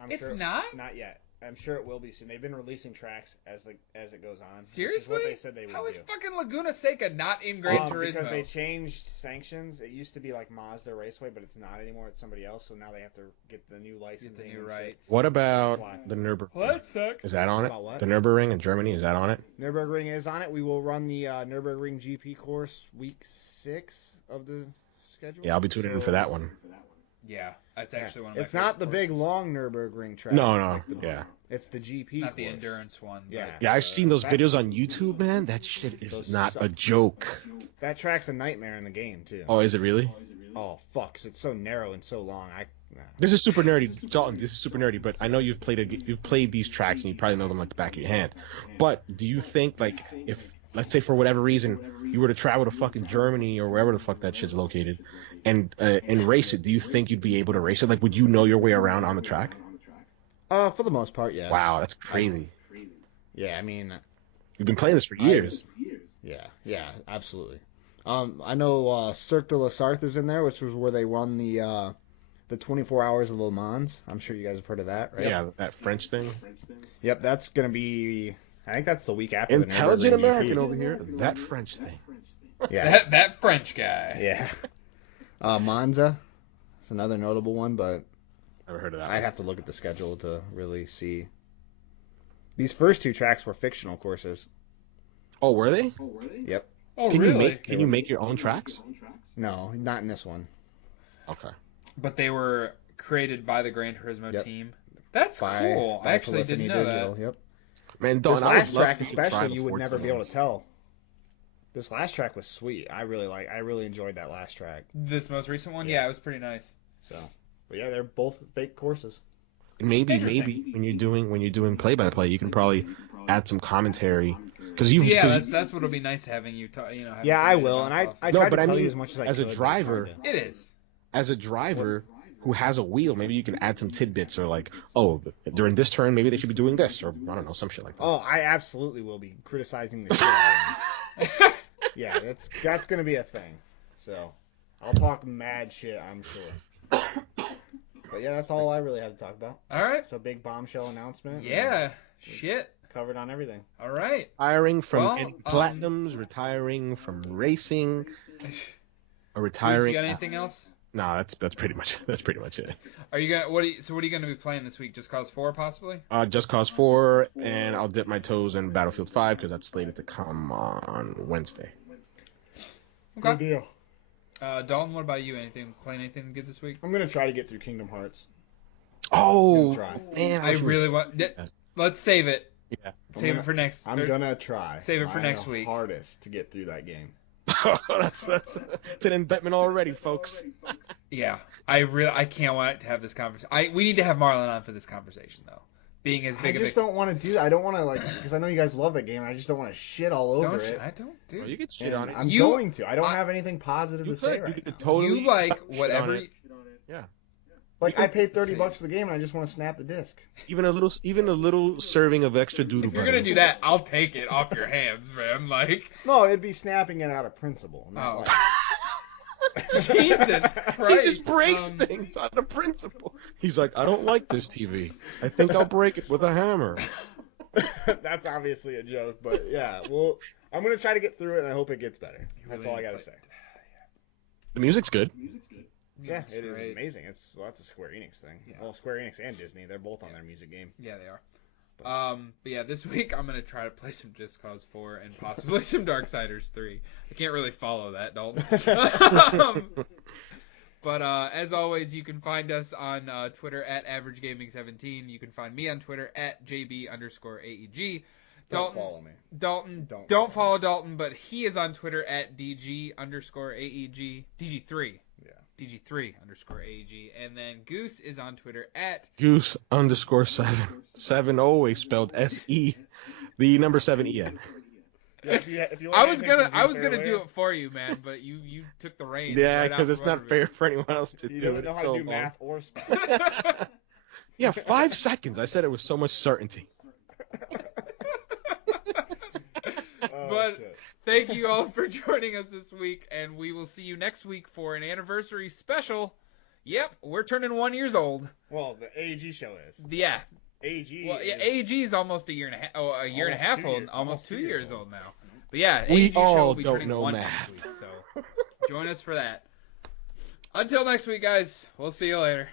I'm It's sure not? not yet. I'm sure it will be soon. They've been releasing tracks as it goes on. Which is Seriously? what they said they would How is do. fucking Laguna Seca not in Gran Turismo? Because they changed sanctions. It used to be like Mazda Raceway, but it's not anymore. It's somebody else. So now they have to get the new licensing. Get the new and rights. shit. What That's why. about the Nürburgring? Well, that sucks. Is that on it? About what? The Nürburgring in Germany, is that on it? Nürburgring is on it. We will run the Nürburgring GP course week 6 of the schedule. Yeah, I'll be tuning in for that one. Yeah, that's actually one of my It's not the favorite big courses. long Nürburgring track. No, yeah. It's the GP Not the course. endurance one. but- Yeah. Yeah, I've seen those that- videos on YouTube, man. That shit is Those not suck. a joke. That track's a nightmare in the game, too. Oh, is it really? Oh, fuck. 'Cause it's so narrow and so long. This is super nerdy, Dalton. This is super nerdy, but I know you've played these tracks and you probably know them like the back of your hand. But do you think, like, if let's say for whatever reason you were to travel to fucking Germany or wherever the fuck that shit's located, and race it, do you think you'd be able to race it? Like, would you know your way around on the track? For the most part, yeah. Wow, that's crazy. Yeah, I mean, You've been playing this for years. yeah, absolutely. I know Cirque de la Sarthe is in there, which was where they run the 24 Hours of Le Mans. I'm sure you guys have heard of that, right? Yeah, that French thing. Yep, that's gonna be. I think that's the week after. Intelligent the Nürburgring American GP. over here. That French thing. Yeah, That French guy. yeah. Monza, it's another notable one, but Never heard of that. I have to look at the schedule to really see. These first 2 tracks were fictional courses. Oh, were they? Yep. Oh, Can really? you make your own tracks? No, not in this one. Okay. But they were created by the Gran Turismo Yep. team. That's By- cool. by I actually Polyphony didn't know Digital, that. Yep. Man, This Dalton, I would last love track, for you to try especially, the you would Forza never be able ones. to tell. This last track was sweet. I really enjoyed that last track. This most recent one, Yeah. yeah, it was pretty nice. So, but yeah, they're both fake courses. Maybe Interesting. when you're doing play-by-play, you can probably add some commentary because you. Yeah, that's what'll be nice having you talk. You know. having Yeah, I somebody will, to and bounce off. I No, tried but to I tell mean, you as much as I as a could. but it's driver- hard to- It is. as a driver who has a wheel, maybe you can add some tidbits or like, oh, during this turn, maybe they should be doing this, or I don't know, some shit like that. Oh, I absolutely will be criticizing the shit out of them. Yeah, that's gonna be a thing. So, I'll talk mad shit, I'm sure. But yeah, that's all I really have to talk about. All right. So big bombshell announcement. Yeah. Shit. Covered on everything. All right. Retiring from Well, getting platinums, retiring from racing, or You retiring. got anything else? No, that's pretty much it. Are you gonna what are you gonna be playing this week? Just Cause 4 possibly? Just Cause 4, and I'll dip my toes in Battlefield 5 because that's slated to come on Wednesday. Good deal. Dalton, what about you? Playing anything good this week? I'm gonna try to get through Kingdom Hearts. Oh, Gonna try. man, I wish it was- really want. Let's save it. Yeah. Save it for next. I'm gonna try. Save it for my next week. Hardest to get through that game. that's an indictment already, folks. Yeah, I can't wait to have this conversation. We need to have Marlon on for this conversation though. Being as I big just don't want to do that. I don't want to because I know you guys love that game. I just don't want to shit all over it. I don't do. Oh, you get shit And on it. I'm You- going to. I don't I- have anything positive You to say could. right You now. could totally. You like shit on whatever. it. Yeah. Like I paid $30 Same. for the game and I just want to snap the disc. Even a little serving of extra doodle If you're butter. gonna do that, I'll take it off your hands, man. Like, No, it'd be snapping it out of principle. Not Oh. like... Jesus He Christ. just breaks things out of principle. He's like, I don't like this TV. I think I'll break it with a hammer. That's obviously a joke, but yeah. Well, I'm gonna try to get through it and I hope it gets better. That's really all I need to gotta play- say. The music's good. Yeah, It's it is great. amazing. That's a Square Enix thing. Yeah. Well, Square Enix and Disney, they're both on their music game. Yeah, they are. But yeah, this week I'm gonna try to play some Just Cause 4 and possibly some Darksiders 3. I can't really follow that, Dalton. But as always, you can find us on Twitter at AverageGaming17. You can find me on Twitter at JB_AEG. Don't follow me. Dalton, Don't don't follow Dalton, but he is on Twitter at DG_AEG. DG3. Yeah. DG3_AEG. And then Goose is on Twitter at Goose_7. 7 always spelled SE. The number 7 EN. If you I learn was anything from I Goose was gonna do earlier, it for you, man, but you took the reins. Yeah, right because out it's from not under fair for anyone else to He do doesn't it. know It's how so to do long. math or spell. Yeah, 5 seconds. I said it with so much certainty. But shit. thank you all for joining us this week, and we will see you next week for an anniversary special. Yep, we're turning 1 year old. Well, the AEG show is. Yeah. AEG. Well, yeah, is AEG is almost a year and a half. Oh, a year and a half old. Almost 2 years old now. But yeah, We AEG show all will be don't turning know 1 math. next week. So join us for that. Until next week, guys. We'll see you later.